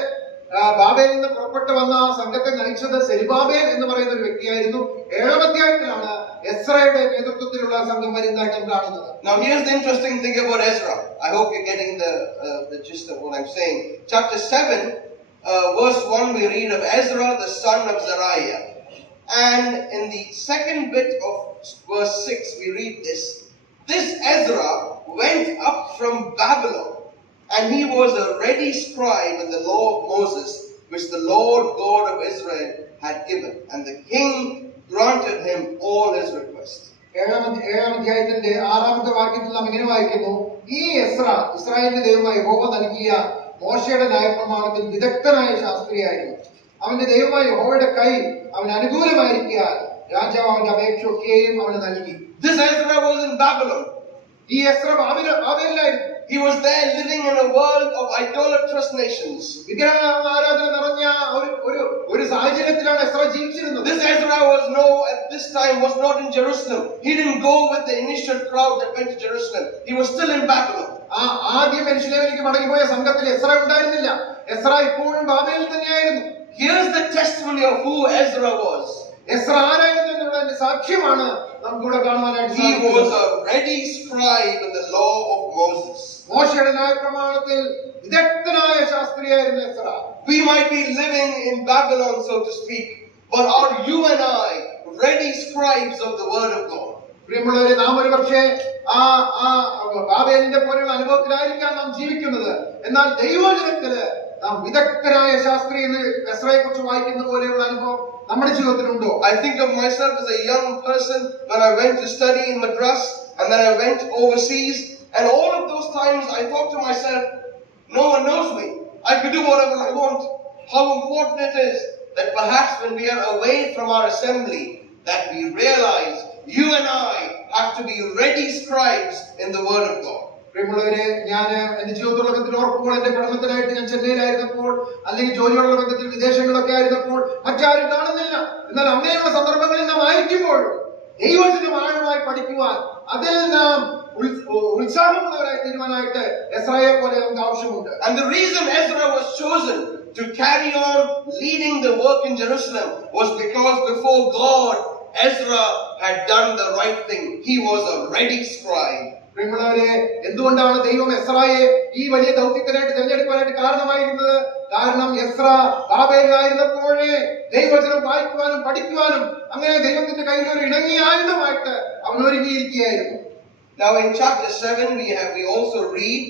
ബാബേലിൽ നിന്ന് പുറപ്പെട്ടു വന്ന സംഘത്തെ നയിച്ചത് സെരുബാബേൽ എന്ന് പറയുന്ന ഒരു വ്യക്തിയായിരുന്നു. 7-ാം അധ്യായത്തിലാണ് എസ്രയുടെ നേതൃത്വത്തിലുള്ള സംഘം വരുന്നതായിട്ട് നാം കാണുന്നത്. Now here's the interesting thing about Ezra. I hope you're getting the gist of what I'm saying. Chapter 7 verse 1 we read of Ezra the son of Zariah, and in the second bit of verse 6 we read this Ezra went up from Babylon, and he was a ready scribe in the law of Moses, which the Lord God of Israel had given, and the king granted him all his requests. 7-ാം അധ്യായത്തിന്റെ 6-ാമത്തെ വാക്യത്തിൽ നാം ഇങ്ങനെ വായിക്കുന്നു, ഈ എസ്ര ഇസ്രായേലിന്റെ ദൈവമായ യഹോവ നൽകിയ മോശയുടെ ന്യായപ്രമാണത്തിൽ വിദഗ്ധനായ ശാസ്ത്രിയായിരുന്നു. അവന്റെ ദൈവമായ യഹോവയുടെ കൈ അവന് അനുകൂലമായിരിക്കാൻ രാജാവ് അവന്റെ അപേക്ഷയൊക്കെയും അവന് നൽകി. This Ezra was in Babylon. ഈ എസ്ര ബാബേലിലായിരുന്നു. He was there living in a world of idolatrous nations. വിഗ്രഹ ആരാധന നിറഞ്ഞ ഒരു സാഹചര്യത്തിലാണ് എസ്ര ജീവിച്ചിരുന്നത്. This Ezra at this time was not in Jerusalem. He didn't go with the initial crowd that went to Jerusalem. He was still in Babylon. ആദ്യം യെരൂശലേമിലേക്ക് മടങ്ങിപ്പോയ സംഘത്തിൽ എസ്ര ഉണ്ടായിരുന്നില്ല. എസ്ര ഇപ്പോഴും ബാബേലിൽ തന്നെയായിരുന്നു. Here's the testimony of who Ezra was. Ezra ആരായിരുന്നു എന്നുള്ളതിന്റെ സാക്ഷ്യമാണ് നമുക്കിവിടെ കാണുവാനായിട്ട് He സാധിക്കുന്നത്. was a ready scribe in the law of Moses. മോശയുടെ ന്യായപ്രമാണത്തിൽ വിദഗ്ധനായ ശാസ്ത്രിയായിരുന്ന Ezra. We might be living in Babylon, so to speak, but are you and I ready scribes of the word of God? പ്രിയമുള്ളവരെ, നാം ഒരു പക്ഷേ ബാബേലിന്റെ പോലെയുള്ള അനുഭവത്തിലായിരിക്കാം നാം ജീവിക്കുന്നത്. എന്നാൽ ദൈവവചനത്തില് നാം വിദഗ്ധനായ ശാസ്ത്രി എന്ന് എസ്രയെ കുറിച്ച് വായിക്കുന്ന പോലെയുള്ള അനുഭവം നമ്മുടെ ജീവിതത്തിലുണ്ടോ? I think of myself as a young person when I went to study in Madras and then I went overseas, and all of those times I thought to myself, no one knows me. I could do whatever I want. How important it is that perhaps when we are away from our assembly, that we realize you and I have to be ready scribes in the word of God. പ്രിയമുള്ളവരെ, ഞാൻ എന്റെ ജീവിതത്തിലുള്ള ബന്ധത്തിൽ ഓർക്കുമ്പോൾ എന്റെ പഠനത്തിനായിട്ട് ഞാൻ ചെന്നൈയിലായിരുന്നപ്പോൾ അല്ലെങ്കിൽ ജോലിയുള്ള ബന്ധത്തിൽ വിദേശങ്ങളിലൊക്കെ ആയിരുന്നപ്പോൾ മറ്റാരും കാണുന്നില്ല. എന്നാൽ അങ്ങനെയുള്ള സന്ദർഭങ്ങളിൽ നാം ആയിരിക്കുമ്പോൾ ദൈവവചനം ആഴമായി പഠിക്കുവാൻ അതിൽ നാം ഉത്സാഹമുള്ളവരായി തീരുവാനായിട്ട് എസ്രയെ പോലെ നമുക്ക് ആവശ്യമുണ്ട്. And the reason Ezra was chosen to carry on leading the work in Jerusalem was because before God, Ezra had done the right thing. He was a ready scribe. പ്രിയമുള്ളവരെ, എന്തുകൊണ്ടാണ് ദൈവം എസ്രയെ ഈ വലിയ ദൗത്യത്തിനായിട്ട് തിരഞ്ഞെടുക്കാനായിട്ട് കാരണമായിരുന്നത്? കാരണം എസ്ര ബാബേലിലായിരുന്നപ്പോഴേ ദൈവവചനം വായിക്കുവാനും പഠിക്കുവാനും അങ്ങനെ ദൈവത്തിന്റെ കയ്യിൽ ഒരു ഇണങ്ങിയ ആയുധമായിട്ട് അവൻ ഒരുങ്ങിയിരിക്കുകയായിരുന്നു. Now in chapter 7 we also read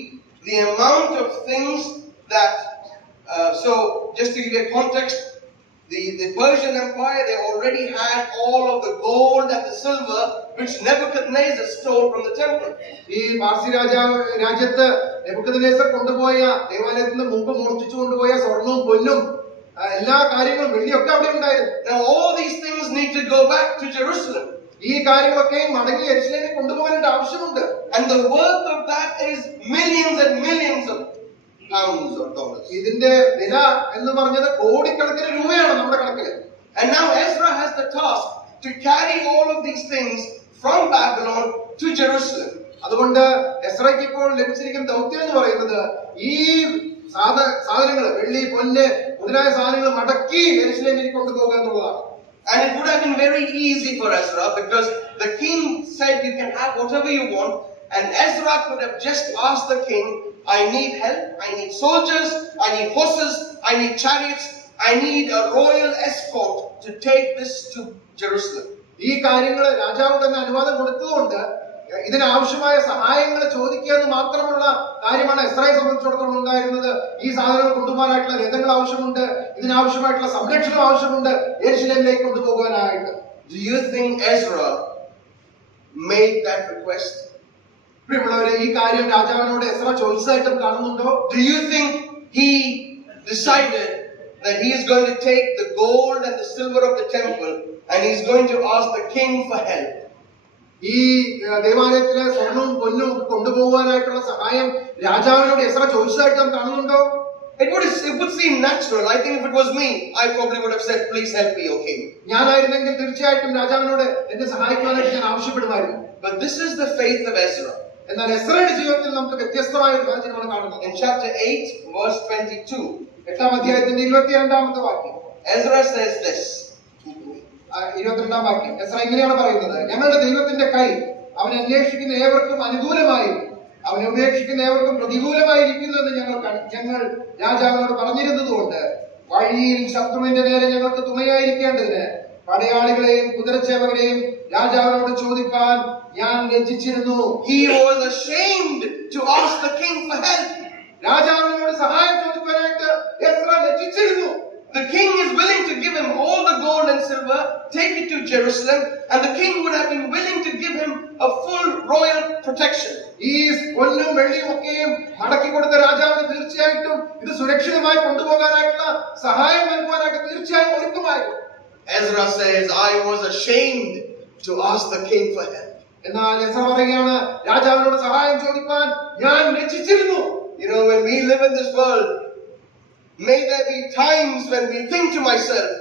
the amount of things that so just to give you a context, the Persian Empire, they already had all of the gold and the silver which Nebuchadnezzar stole from the temple. ഈ പാർസി രാജ്യത്ത് നെബൂഖദ്നേസർ കൊണ്ടുപോയ ദേവാലയത്തിൽ നിന്ന് മുമ്പ് മോഷ്ടിച്ചു കൊണ്ടുപോയ സ്വർണവും പൊന്നും എല്ലാ കാര്യങ്ങളും വെള്ളിയൊക്കെ അവിടെ ഉണ്ടായിരുന്നു. Now all these things need to go back to Jerusalem. ഈ കാര്യങ്ങളൊക്കെ മടങ്ങി യെരൂശലേമിൽ കൊണ്ടുപോകാനായിട്ട് ആവശ്യമുണ്ട്. And the worth of that is millions and millions of pounds or dollars. ഇതിന്റെ വില എന്ന് പറഞ്ഞത് കോടിക്കണക്കിന് രൂപയാണ് നമ്മുടെ കണക്കിൽ. And now Ezra has the task to carry all of these things from Babylon to Jerusalem. അതുകൊണ്ട് എസ്രയ്ക്ക് ഇപ്പോൾ ലഭിച്ചിരിക്കുന്ന ദൗത്യം എന്ന് പറയുന്നത് ഈ സാധനങ്ങൾ, വെള്ളി, പൊന്ന് മുതലായ സാധനങ്ങൾ മടക്കി യെരൂശലേമിലേക്ക് കൊണ്ടുപോകുക എന്നുള്ളതാണ്. And it would have been very easy for Ezra because the king said you can have whatever you want, and Ezra could have just asked the king, I need help, I need soldiers, I need horses, I need chariots, I need a royal escort to take this to Jerusalem. ഈ കാര്യങ്ങൾ രാജാവ് തന്നെ അനുവാദം കൊടുത്തതുകൊണ്ട് ഇതിനാവശ്യമായ സഹായങ്ങൾ ചോദിക്കുക എന്ന് മാത്രമുള്ള കാര്യമാണ് എസ്രയെ സംബന്ധിച്ചിടത്തോളം ഉണ്ടായിരുന്നത്. ഈ സാധനങ്ങൾ കൊണ്ടുപോകാനായിട്ടുള്ള രഥങ്ങൾ ആവശ്യമുണ്ട്, ഇതിനാവശ്യമായിട്ടുള്ള സംരക്ഷണം ആവശ്യമുണ്ട് യെരൂശലേമിലേക്ക് കൊണ്ടുപോകാനായിട്ട്. Do you think Ezra made that request? പ്രിയമുള്ളവരെ, ഈ കാര്യം രാജാവിനോട് എസ്ര ചോദിച്ചതായിട്ടും കാണുന്നുണ്ടോ? Do you think he decided that he is going to take the gold and the silver of the temple and he's going to ask the king for help? ഈ ദേവാലയത്തിലെ സ്വർണവും പൊന്നും കൊണ്ടുപോകാനായിട്ടുള്ള സഹായം രാജാവിനോട് എസ്ര ചോദിച്ചതായിട്ട് നാം കാണുന്നുണ്ടോ? It would seem natural. I think if it was me, I probably would have said, please help me, okay? ഞാനായിരുന്നെങ്കിൽ തീർച്ചയായിട്ടും രാജാവിനോട് എന്നെ സഹായിക്കുവാനായിട്ട് ഞാൻ ആവശ്യപ്പെടുമായിരുന്നു. But this is the faith of Ezra. എന്നാൽ എസ്രയുടെ ജീവിതത്തിൽ നമുക്ക് വ്യത്യസ്തമായ ഒരു സാഹചര്യമാണ് കാണുന്നത്. In chapter 8, verse 22, 8-ാം അധ്യായത്തിന്റെ 22-ാമത്തെ വാക്യം Ezra says this. 22-ാം വാക്യം എസ്ര ഇങ്ങനെയാണ് പറയുന്നത്: ഞങ്ങളുടെ ദൈവത്തിന്റെ കൈ അവൻ അന്വേഷിക്കുന്ന ഏവർക്കും അനുകൂലമായും അവനെ ഉപേക്ഷിക്കുന്ന ഏവർക്കും പ്രതികൂലമായിരിക്കുന്നു എന്ന് ഞങ്ങൾ രാജാവിനോട് പറഞ്ഞിരുന്നതുകൊണ്ട് വഴിയിൽ ശത്രുവിന്റെ നേരെ ഞങ്ങൾക്ക് തുണയായിരിക്കേണ്ടതിന് പടയാളികളെയും കുതിരച്ചേവകരെയും രാജാവിനോട് ചോദിക്കാൻ ഞാൻ ലജ്ജിച്ചിരുന്നു. He was ashamed to ask the king for help. രാജാവിനോട് സഹായം ചോദിക്കാനായിട്ട് എസ്ര ലജ്ജിച്ചിരുന്നു. The king is willing to give him all the gold and silver, take it to Jerusalem, and the king would have been willing to give him a full royal protection. ഈ പൊന്നും വെള്ളിയും ഒക്കെയും മടക്കി കൊടുത്ത രാജാവിന് തീർച്ചയായിട്ടും ഇത് സുരക്ഷിതമായി കൊണ്ടുപോകാനായിട്ടുള്ള സഹായം നൽകുവാനായിട്ട് തീർച്ചയായും ഒരുക്കമായിരുന്നു. Ezra says, I was ashamed to ask the king for help. എന്നാൽ എസ്ര പറയുകയാണ്, രാജാവിനോട് സഹായം ചോദിക്കാൻ ഞാൻ ലജ്ജിച്ചിരുന്നു. You know, when we live in this world, may there be times when we think to myself,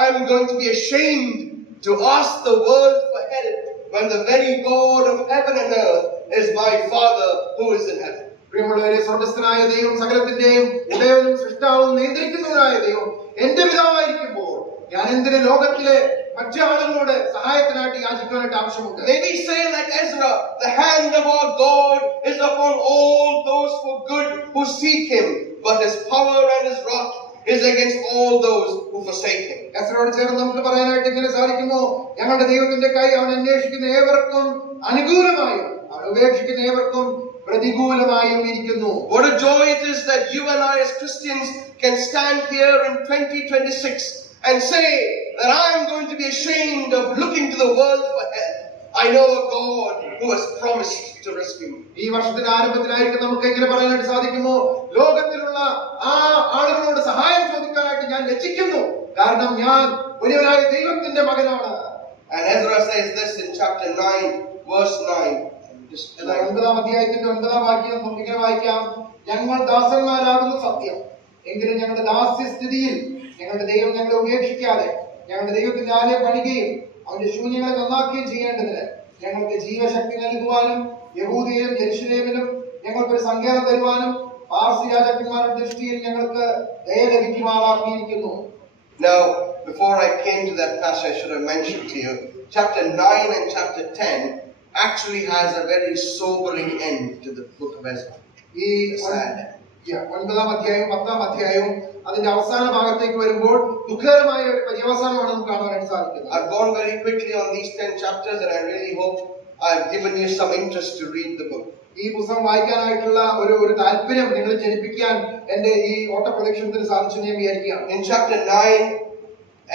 I am going to be ashamed to ask the world for help when the very God of heaven and earth is my Father who is in heaven. പ്രിയമുള്ളവരെ, സ്വർഗ്ഗസ്ഥനായ ദൈവം, സകലത്തിന്റെയും ഉടയവനും സൃഷ്ടാവും നിയന്ത്രിക്കുന്നവനായ ദൈവം എന്റെ പിതാവായിരിക്കുമ്പോൾ ഞാൻ എന്തിന് ലോകത്തിലെ മറ്റാളുകളോട് സഹായത്തിനായിട്ട് യാചിക്കാനായിട്ട് ആവശ്യമുണ്ട്? May we say like Ezra, the hand of our God is upon all those for good who seek Him, but His power and His wrath is against all those who forsake Him. എസ്രയോട് ചേർന്ന് നമുക്ക് പറയാനായിട്ട് ഇങ്ങനെ സാധിക്കുമോ? ഞങ്ങളുടെ ദൈവത്തിന്റെ കൈ അവൻ അന്വേഷിക്കുന്ന ഏവർക്കും അനുകൂലമായും അവൻ ഉപേക്ഷിക്കുന്ന ഏവർക്കും പ്രതികൂലമായും ഇരിക്കുന്നു. What a joy it is that you and I as Christians can stand here in 2026 and say that I am going to be ashamed of looking to the world for help. I know a God who has promised to rescue me. ഈ വർഷത്തിന്റെ ആരംഭത്തിലായിരിക്കും നമുക്ക് എങ്ങനെ പറയാനായിട്ട് സാധിക്കുമോ? ലോകത്തിലുള്ള ആ ആളുകളോട് സഹായം ചോദിക്കാനായിട്ട് ഞാൻ ലജ്ജിക്കുന്നു, കാരണം ഞാൻ ഒരുവനായ ദൈവത്തിന്റെ മകനാണ്. And Ezra says this in chapter 9, verse 9. എന്നാൽ 9-ാം അധ്യായത്തിന്റെ 9-ാം വാക്യം നമുക്ക് ഇങ്ങനെ വായിക്കാം: ഞങ്ങൾ ദാസന്മാരാകുന്ന സത്യം, എങ്കിലും ഞങ്ങളുടെ ദാസ്യസ്ഥിതിയിൽ ഞങ്ങളുടെ ദൈവം ഞങ്ങളെ ഉപേക്ഷിക്കാതെ ഞങ്ങളുടെ ദൈവത്തിന്റെ ആലയം പണിയുകയും അവന്റെ ശൂന്യങ്ങളെ നന്നാക്കുകയും ചെയ്യേണ്ടതിന് ഞങ്ങൾക്ക് ജീവശക്തി നൽകുവാനും യഹൂദയിലും യെരൂശലേമിലും ഞങ്ങൾക്കൊരു സങ്കേതം തരുവാനും പാർസി രാജാക്കന്മാരുടെ ദൃഷ്ടിയിൽ ഞങ്ങൾക്ക് ദയ ലഭിക്കുമാറാക്കിയിരിക്കുന്നു. Now, before I came to that passage, I should have mentioned to you, chapter 9 and chapter 10 actually has a very sobering end to the book of Ezra. ഈ 9-ാം അധ്യായവും 10-ാം അധ്യായവും അതിന്റെ അവസാന ഭാഗത്തേക്ക് വരുമ്പോൾ ദുഃഖകരമായ ഒരു പര്യവസാനമാണ് നമുക്ക് കാണാനായിട്ട് സാധിക്കുന്നത്. I've gone very quickly on these 10 chapters and I really hope I've given you some interest to read the book. ഈ പുസ്തകം വായിക്കാനായിട്ടുള്ള ഒരു താല്പര്യം നിങ്ങൾ ജനിപ്പിക്കാൻ എന്റെ ഈ ഓട്ടപ്രദക്ഷിണത്തിന് സാധിച്ചു ഞാൻ വിചാരിക്കുകയാണ്. In chapter 9,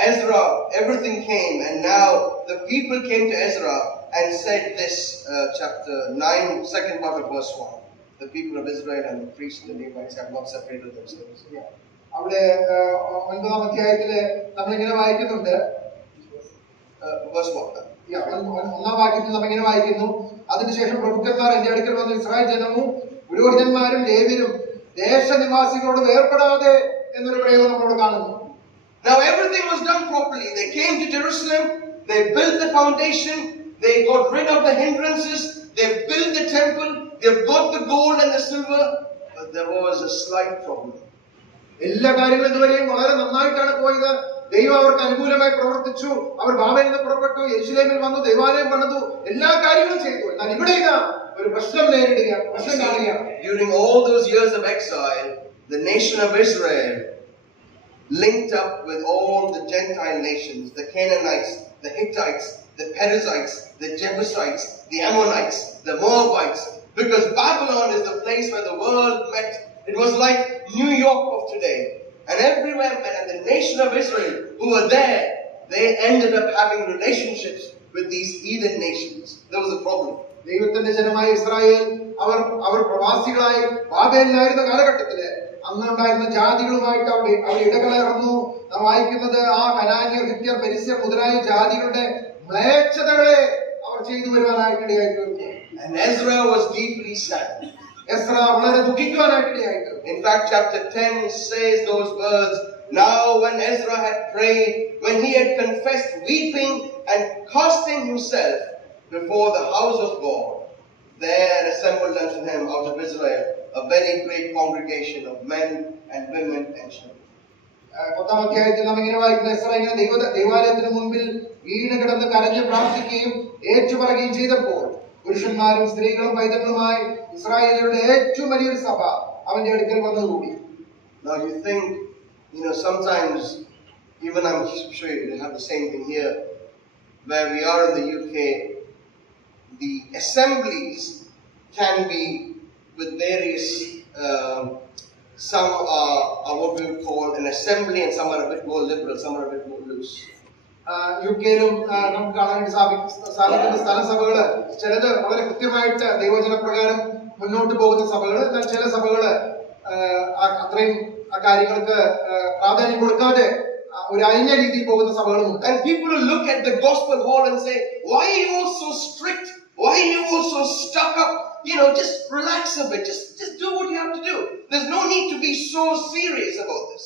Ezra, everything came, and now the people came to Ezra and said this, chapter 9, second part of verse 1. The people of Israel and the priests and the Levites have not separated themselves. അവിടെ 9-ാം അധ്യായത്തില് നമ്മളിങ്ങനെ വായിക്കുന്നുണ്ട്, verse 1. 1-ാം വാക്യത്തിൽ നമ്മിങ്ങനെ വായിക്കുന്നു: അതിനുശേഷം പ്രഭുക്കന്മാർ എന്റെ അടുക്കൽ വന്ന് ഇസ്രായേൽ ജനവും പുരോഹിതന്മാരും ലേവ്യരും ദേശനിവാസികളോട് വേർപെടാതെ എന്നൊരു പ്രയോഗം നമ്മളോട് കാണുന്നു. Now everything was done properly. They came to Jerusalem, they built the foundation, they got rid of the hindrances, they built the temple, they've got the gold and the silver, but there was a slight problem. എല്ലാ കാര്യങ്ങളും ഇതുവരെയും വളരെ നന്നായിട്ടാണ് പോയത്. ദൈവം അവർക്ക് അനുകൂലമായി പ്രവർത്തിച്ചു. അവർ ബാബേലിൽ നിന്ന് പുറപ്പെട്ടു, യെരൂശലേമിൽ വന്നു, ദൈവാലയം പണിതു, എല്ലാ കാര്യങ്ങളും ചെയ്തു. എന്നാൽ ഇവിടെ ഇതാ ഒരു പ്രശ്നം കാണുകയാണ്. During all those years of exile, the nation of Israel linked up with all the Gentile nations, the Canaanites, the Hittites, the Perizzites, the Jebusites, the Ammonites, the Moabites, because Babylon is the place where the world met. It was like New York of today. And everywhere, and the nation of Israel who were there, they ended up having relationships with these heathen nations. There was a problem. ദൈവത്തിന്റെ ജനമായ ഇസ്രായേൽ അവർ പ്രവാസികളായി ബാബേലിലായിരുന്ന കാലഘട്ടത്തില് അന്നുണ്ടായിരുന്ന ജാതികളുമായിട്ട് അവർ ഇടകലർന്നു. നാം വായിക്കുന്നത് ആ കനാന്യർ, ഹിത്യർ, പെരിസ്യർ മുതലായ ജാതികളുടെ മ്ലേച്ഛതകളെ അവർ ചെയ്തു വരുവാനായിട്ട് ഇടയായി തീർന്നു. And Ezra was deeply sad. Ezra വളരെ ദുഃഖിക്കുവാനായിട്ട് ഇടയായിട്ട്. In fact, chapter 10 says those words, now when Ezra had prayed, when he had confessed, weeping and casting himself before the house of God, there assembled unto him out of Israel a very great congregation of men and women and children. 10-ാം അധ്യായത്തിൽ നാം ഇങ്ങനെ വായിക്കുന്ന എസ്ര ഇങ്ങനെ ദൈവാലയത്തിന് മുൻപിൽ വീണ് കിടന്ന് കരഞ്ഞ് പ്രാർത്ഥിക്കുകയും ഏറ്റുപറയുകയും ചെയ്തപ്പോൾ പുരുഷന്മാരും സ്ത്രീകളും പൈതങ്ങളുമായി ഇസ്രായേലിയുടെ ഏറ്റവും വലിയൊരു സഭ അവന്റെ അടുക്കൽ വന്നുകൂടി. Now you think, sometimes, even I'm sure you have the same thing here, where we are in the UK, the assemblies can be with various, some are what we would call an assembly, and some are a bit more liberal, some are a bit more loose. യുകെയിലും നമുക്ക് കാണാനായിട്ട് സാധിക്കുന്ന സ്ഥലസഭകള് ചിലത് വളരെ കൃത്യമായിട്ട് ദൈവവചന പ്രകാരം മുന്നോട്ട് പോകുന്ന സഭകള്, എന്നാൽ ചില സഭകള് അത്രയും ആ കാര്യങ്ങൾക്ക് പ്രാധാന്യം കൊടുക്കാതെ ഒരു അയഞ്ഞ രീതിയിൽ പോകുന്ന സഭകളുമുണ്ട്. And people will look at the gospel hall and say, why are you all so strict Why are you all so stuck up? Just relax a bit. Just do what you have to do. There's no need to be so serious about this.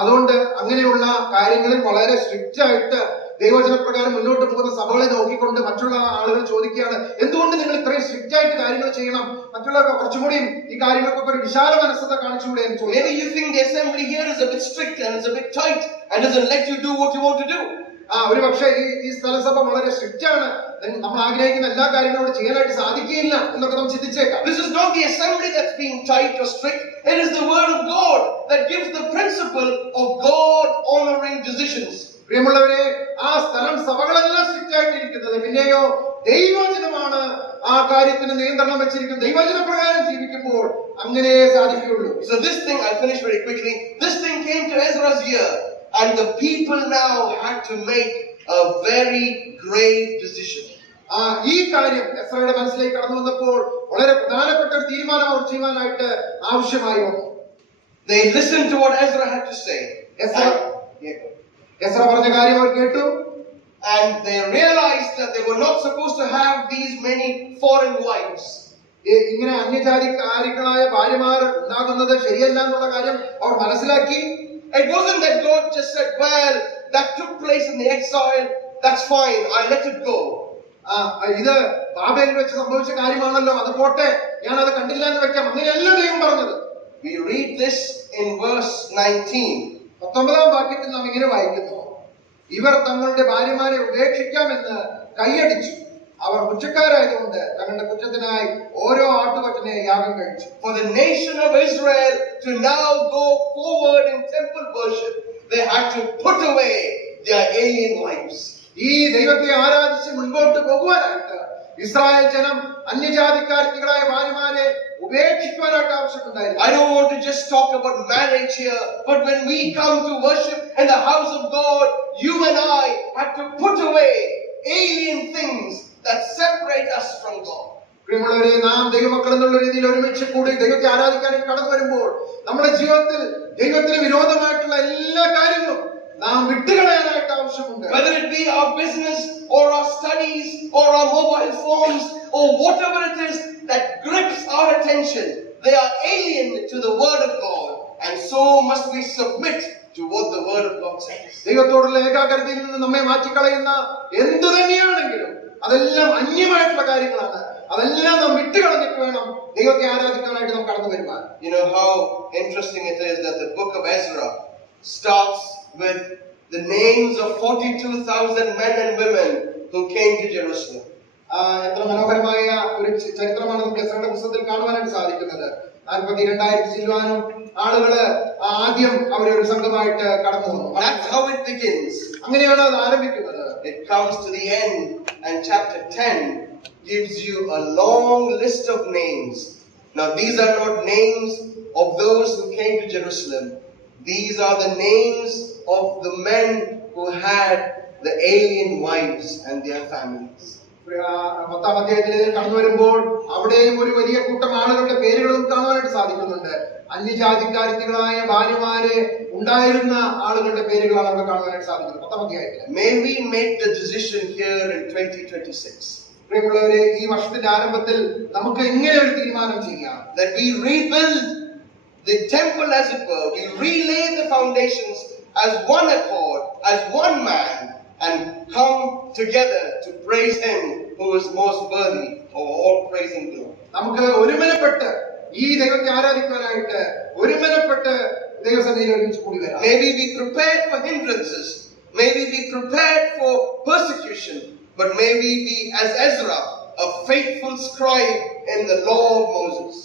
അതുകൊണ്ട് അങ്ങനെയുള്ള കാര്യങ്ങളിൽ വളരെ സ്ട്രിക്റ്റ് ആയിട്ട് ദൈവവചനപ്രകാരം മുന്നോട്ട് പോകുന്ന സഭകളെ നോക്കിക്കൊണ്ട് മറ്റുള്ള ആളുകൾ ചോദിക്കുകയാണ്, എന്തുകൊണ്ട് നിങ്ങൾ ഇത്രയും സ്ട്രിക്റ്റ് ആയിട്ട് കാര്യങ്ങൾ ചെയ്യണം? മറ്റുള്ളവർ കുറച്ചുകൂടിയും ഈ കാര്യങ്ങൾക്കൊക്കെ ഒരു വിശാല മനസ്സത കാണിച്ചുകൂടെ എന്ന് ചോദിച്ചു. Maybe you think the assembly here is a bit strict and it's a bit tight and doesn't let you do what you want to do. ഒരു പക്ഷേ ഈ സ്ഥലസഭ വളരെ സ്ട്രിക്റ്റ് ആണ്, നമ്മൾ ആഗ്രഹിക്കുന്ന എല്ലാ കാര്യങ്ങളും ചെയ്യാനായിട്ട് സാധിക്കുകയില്ല എന്നൊക്കെ നമ്മൾ ചിന്തിച്ചേക്കാം. This is not the assembly that's being tight or strict. It is the word of God that gives the principle of God honoring decisions. പ്രിയമുള്ളവരെ, ആ സ്ഥലം സഭകളെല്ലാം സ്ട്രിക്റ്റ് ആയിട്ടിരിക്കുന്നത്, പിന്നെയോ ദൈവവചനമാണ് ആ കാര്യത്തിന് നിയന്ത്രണം വെച്ചിരിക്കുന്നത്. ദൈവവചന പ്രകാരം ജീവിക്കുമ്പോൾ അങ്ങനെ സാധിക്കുകയുള്ളൂ. So this thing, I'll finish very quickly. This thing came to Ezra's ear, and the people now had to make a very grave decision. ഈ കാര്യം എസ്രയുടെ മനസ്സിലേക്ക് കടന്നു വന്നപ്പോൾ വളരെ പ്രധാനപ്പെട്ട ഒരു തീരുമാനം അവർ ചെയ്യുവാനായിട്ട് ആവശ്യമായി വന്നു. They listened to what Ezra had to say. Ezra പറഞ്ഞ കാര്യം അവർ കേട്ടു. And they realized that they were not supposed to have these many foreign wives. ഇങ്ങനെ അന്യജാതിക്കാരികളായ ഭാര്യമാർ ഉണ്ടാകുന്നത് ശരിയല്ല എന്നുള്ള കാര്യം അവർ മനസ്സിലാക്കി. It wasn't that God just said, well, that took place in the exile, that's fine, I'll let it go. ഇത് ബാബേലിൽ വെച്ച് സംഭവിച്ച കാര്യമാണല്ലോ, അത് പോട്ടെ, ഞാൻ അത് കണ്ടില്ല എന്ന് വെക്കാം. അങ്ങനെയല്ല ദൈവം പറഞ്ഞത്. We read this in verse 19. 19-ാം വാക്യത്തിൽ നാം ഇങ്ങനെ വായിക്കുന്നു, ഇവർ തങ്ങളുടെ ഭാര്യമാരെ ഉപേക്ഷിക്കാമെന്ന് കൈയടിച്ചു. അവർ കുറ്റക്കാരായതുകൊണ്ട് തങ്ങളുടെ കുറ്റത്തിനായി ഓരോ ആട്ടുകൊറ്റനെ യാഗം കഴിച്ചു. For the nation of Israel to now go forward in temple worship, they had to put away their alien wives. ഈ ദൈവത്തെ ആരാധിച്ച് മുൻപോട്ട് പോകുവാനായിട്ട് ഇസ്രായേൽ ജനം അന്യജാതിക്കാരികളായ ഭാര്യമാരെ ഉപേക്ഷിക്കുവാനായിട്ട് ആവശ്യമുണ്ടായിരുന്നു. I don't want to just talk about marriage here, but when we come to worship in the house of God, you and I have to put away alien things that separate us from God. പ്രിയമുള്ളവരെ, നാം ദൈവമക്കൾ എന്നുള്ള രീതിയിൽ ഒരുമിച്ച് കൂടി ദൈവത്തെ ആരാധിക്കാനായിട്ട് കടന്നു വരുമ്പോൾ നമ്മുടെ ജീവിതത്തിൽ ദൈവത്തിന് വിരോധമായിട്ടുള്ള എല്ലാ കാര്യങ്ങളും നാം വിട്ടുകളയാനായിട്ട് ആവശ്യമുണ്ട്. Whether it be our business or our studies or our mobile phones or whatever it is that grips our attention, they are alien to the word of God, and so must we submit to what the word of God says. ദൈവത്തോടുള്ള ഏകാഗ്രതയിൽ നിന്ന് നമ്മെ മാറ്റിക്കളയുന്ന എന്തു തന്നെയാണെങ്കിലും അതെല്ലാം അന്യമായിട്ടുള്ള കാര്യങ്ങളാണ്. അതെല്ലാം നാം വിട്ടുകളഞ്ഞിട്ട് വേണം ദൈവത്തെ ആരാധിക്കാനായിട്ട് നാം കടന്നു വരുവാൻ. You know how interesting it is that the book of Ezra starts with the names of 42,000 men and women who came to Jerusalem. എത്ര മനോഹരമായ ഒരു ചരിത്രമാണ് നമുക്ക് എസ്രയുടെ പുസ്തകത്തിൽ കാണുവാനായിട്ട് സാധിക്കുന്നത്. 42,000 ചില്ലുവാനും ആളുകള് ആദ്യം അവരെ ഒരു സംഘമായിട്ട് കടന്നു വന്നു. That's how it begins. അങ്ങനെയാണ് അത് ആരംഭിക്കുന്നത്. It comes to the end, and chapter 10 gives you a long list of names. Now these are not names of those who came to Jerusalem. These are the names of the men who had the alien wives and their families. 10-ാം അധ്യായത്തിലേക്ക് കടന്നു വരുമ്പോൾ അവിടെയും ഒരു വലിയ കൂട്ടം ആളുകളുടെ പേരുകളും കാണുവാനായിട്ട് സാധിക്കുന്നുണ്ട്. അന്യജാതിക്കാരികളായ ഭാര്യമാരെ ഉണ്ടായിരുന്ന ആളുകളുടെ പേരുകളാണ് അവിടെ കാണുവാനായിട്ട് സാധിക്കുന്നത് 10-ാം അധ്യായത്തിൽ. May we make the decision here in 2026. പ്രിയമുള്ളവരെ, ഈ വർഷത്തിന്റെ ആരംഭത്തിൽ നമുക്ക് എങ്ങനെ ഒരു തീരുമാനം ചെയ്യാം? That we rebuild the temple, as it were. We relay the foundations as one accord, as one man, and come together to praise Him who is most worthy of all praise and glory. നമുക്ക് ഒരുമനപ്പെട്ട് ഈ ദൈവത്തെ ആരാധിക്കാനായിട്ട് ഒരുമനപ്പെട്ട് ദൈവസന്നിധിയിൽ ഒരുമിച്ച് കൂടി വരാം. May we be prepared for hindrances. May we be prepared for persecution. But may we be, as Ezra, a faithful scribe in the law of Moses.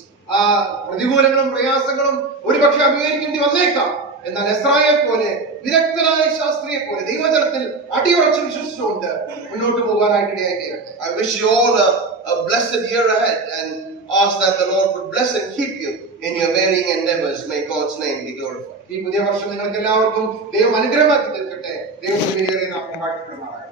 പ്രതികൂലങ്ങളും പ്രയാസങ്ങളും ഒരുപക്ഷെ അഭിമുഖീകരിക്കേണ്ടി വന്നേക്കാം. എന്നാൽ എസ്രായെ പോലെ വിദഗ്ധനായ ശാസ്ത്രിയെ പോലെ ദൈവജനത്തിൽ അടിയുറച്ച് വിശ്വസിച്ചുകൊണ്ട് മുന്നോട്ട് പോകാനായിട്ട് ഇടയായിത്തീരട്ടെ. I wish you all a blessed year ahead and ask that the Lord would bless and keep you in your varying endeavors. May God's name be glorified. ഈ പുതിയ വർഷം നിങ്ങൾക്ക് എല്ലാവർക്കും ദൈവം അനുഗ്രഹമാക്കി തീർക്കട്ടെ. ദൈവത്തിന്റെ നാമം വാഴ്ത്തപ്പെടുമാറാകട്ടെ.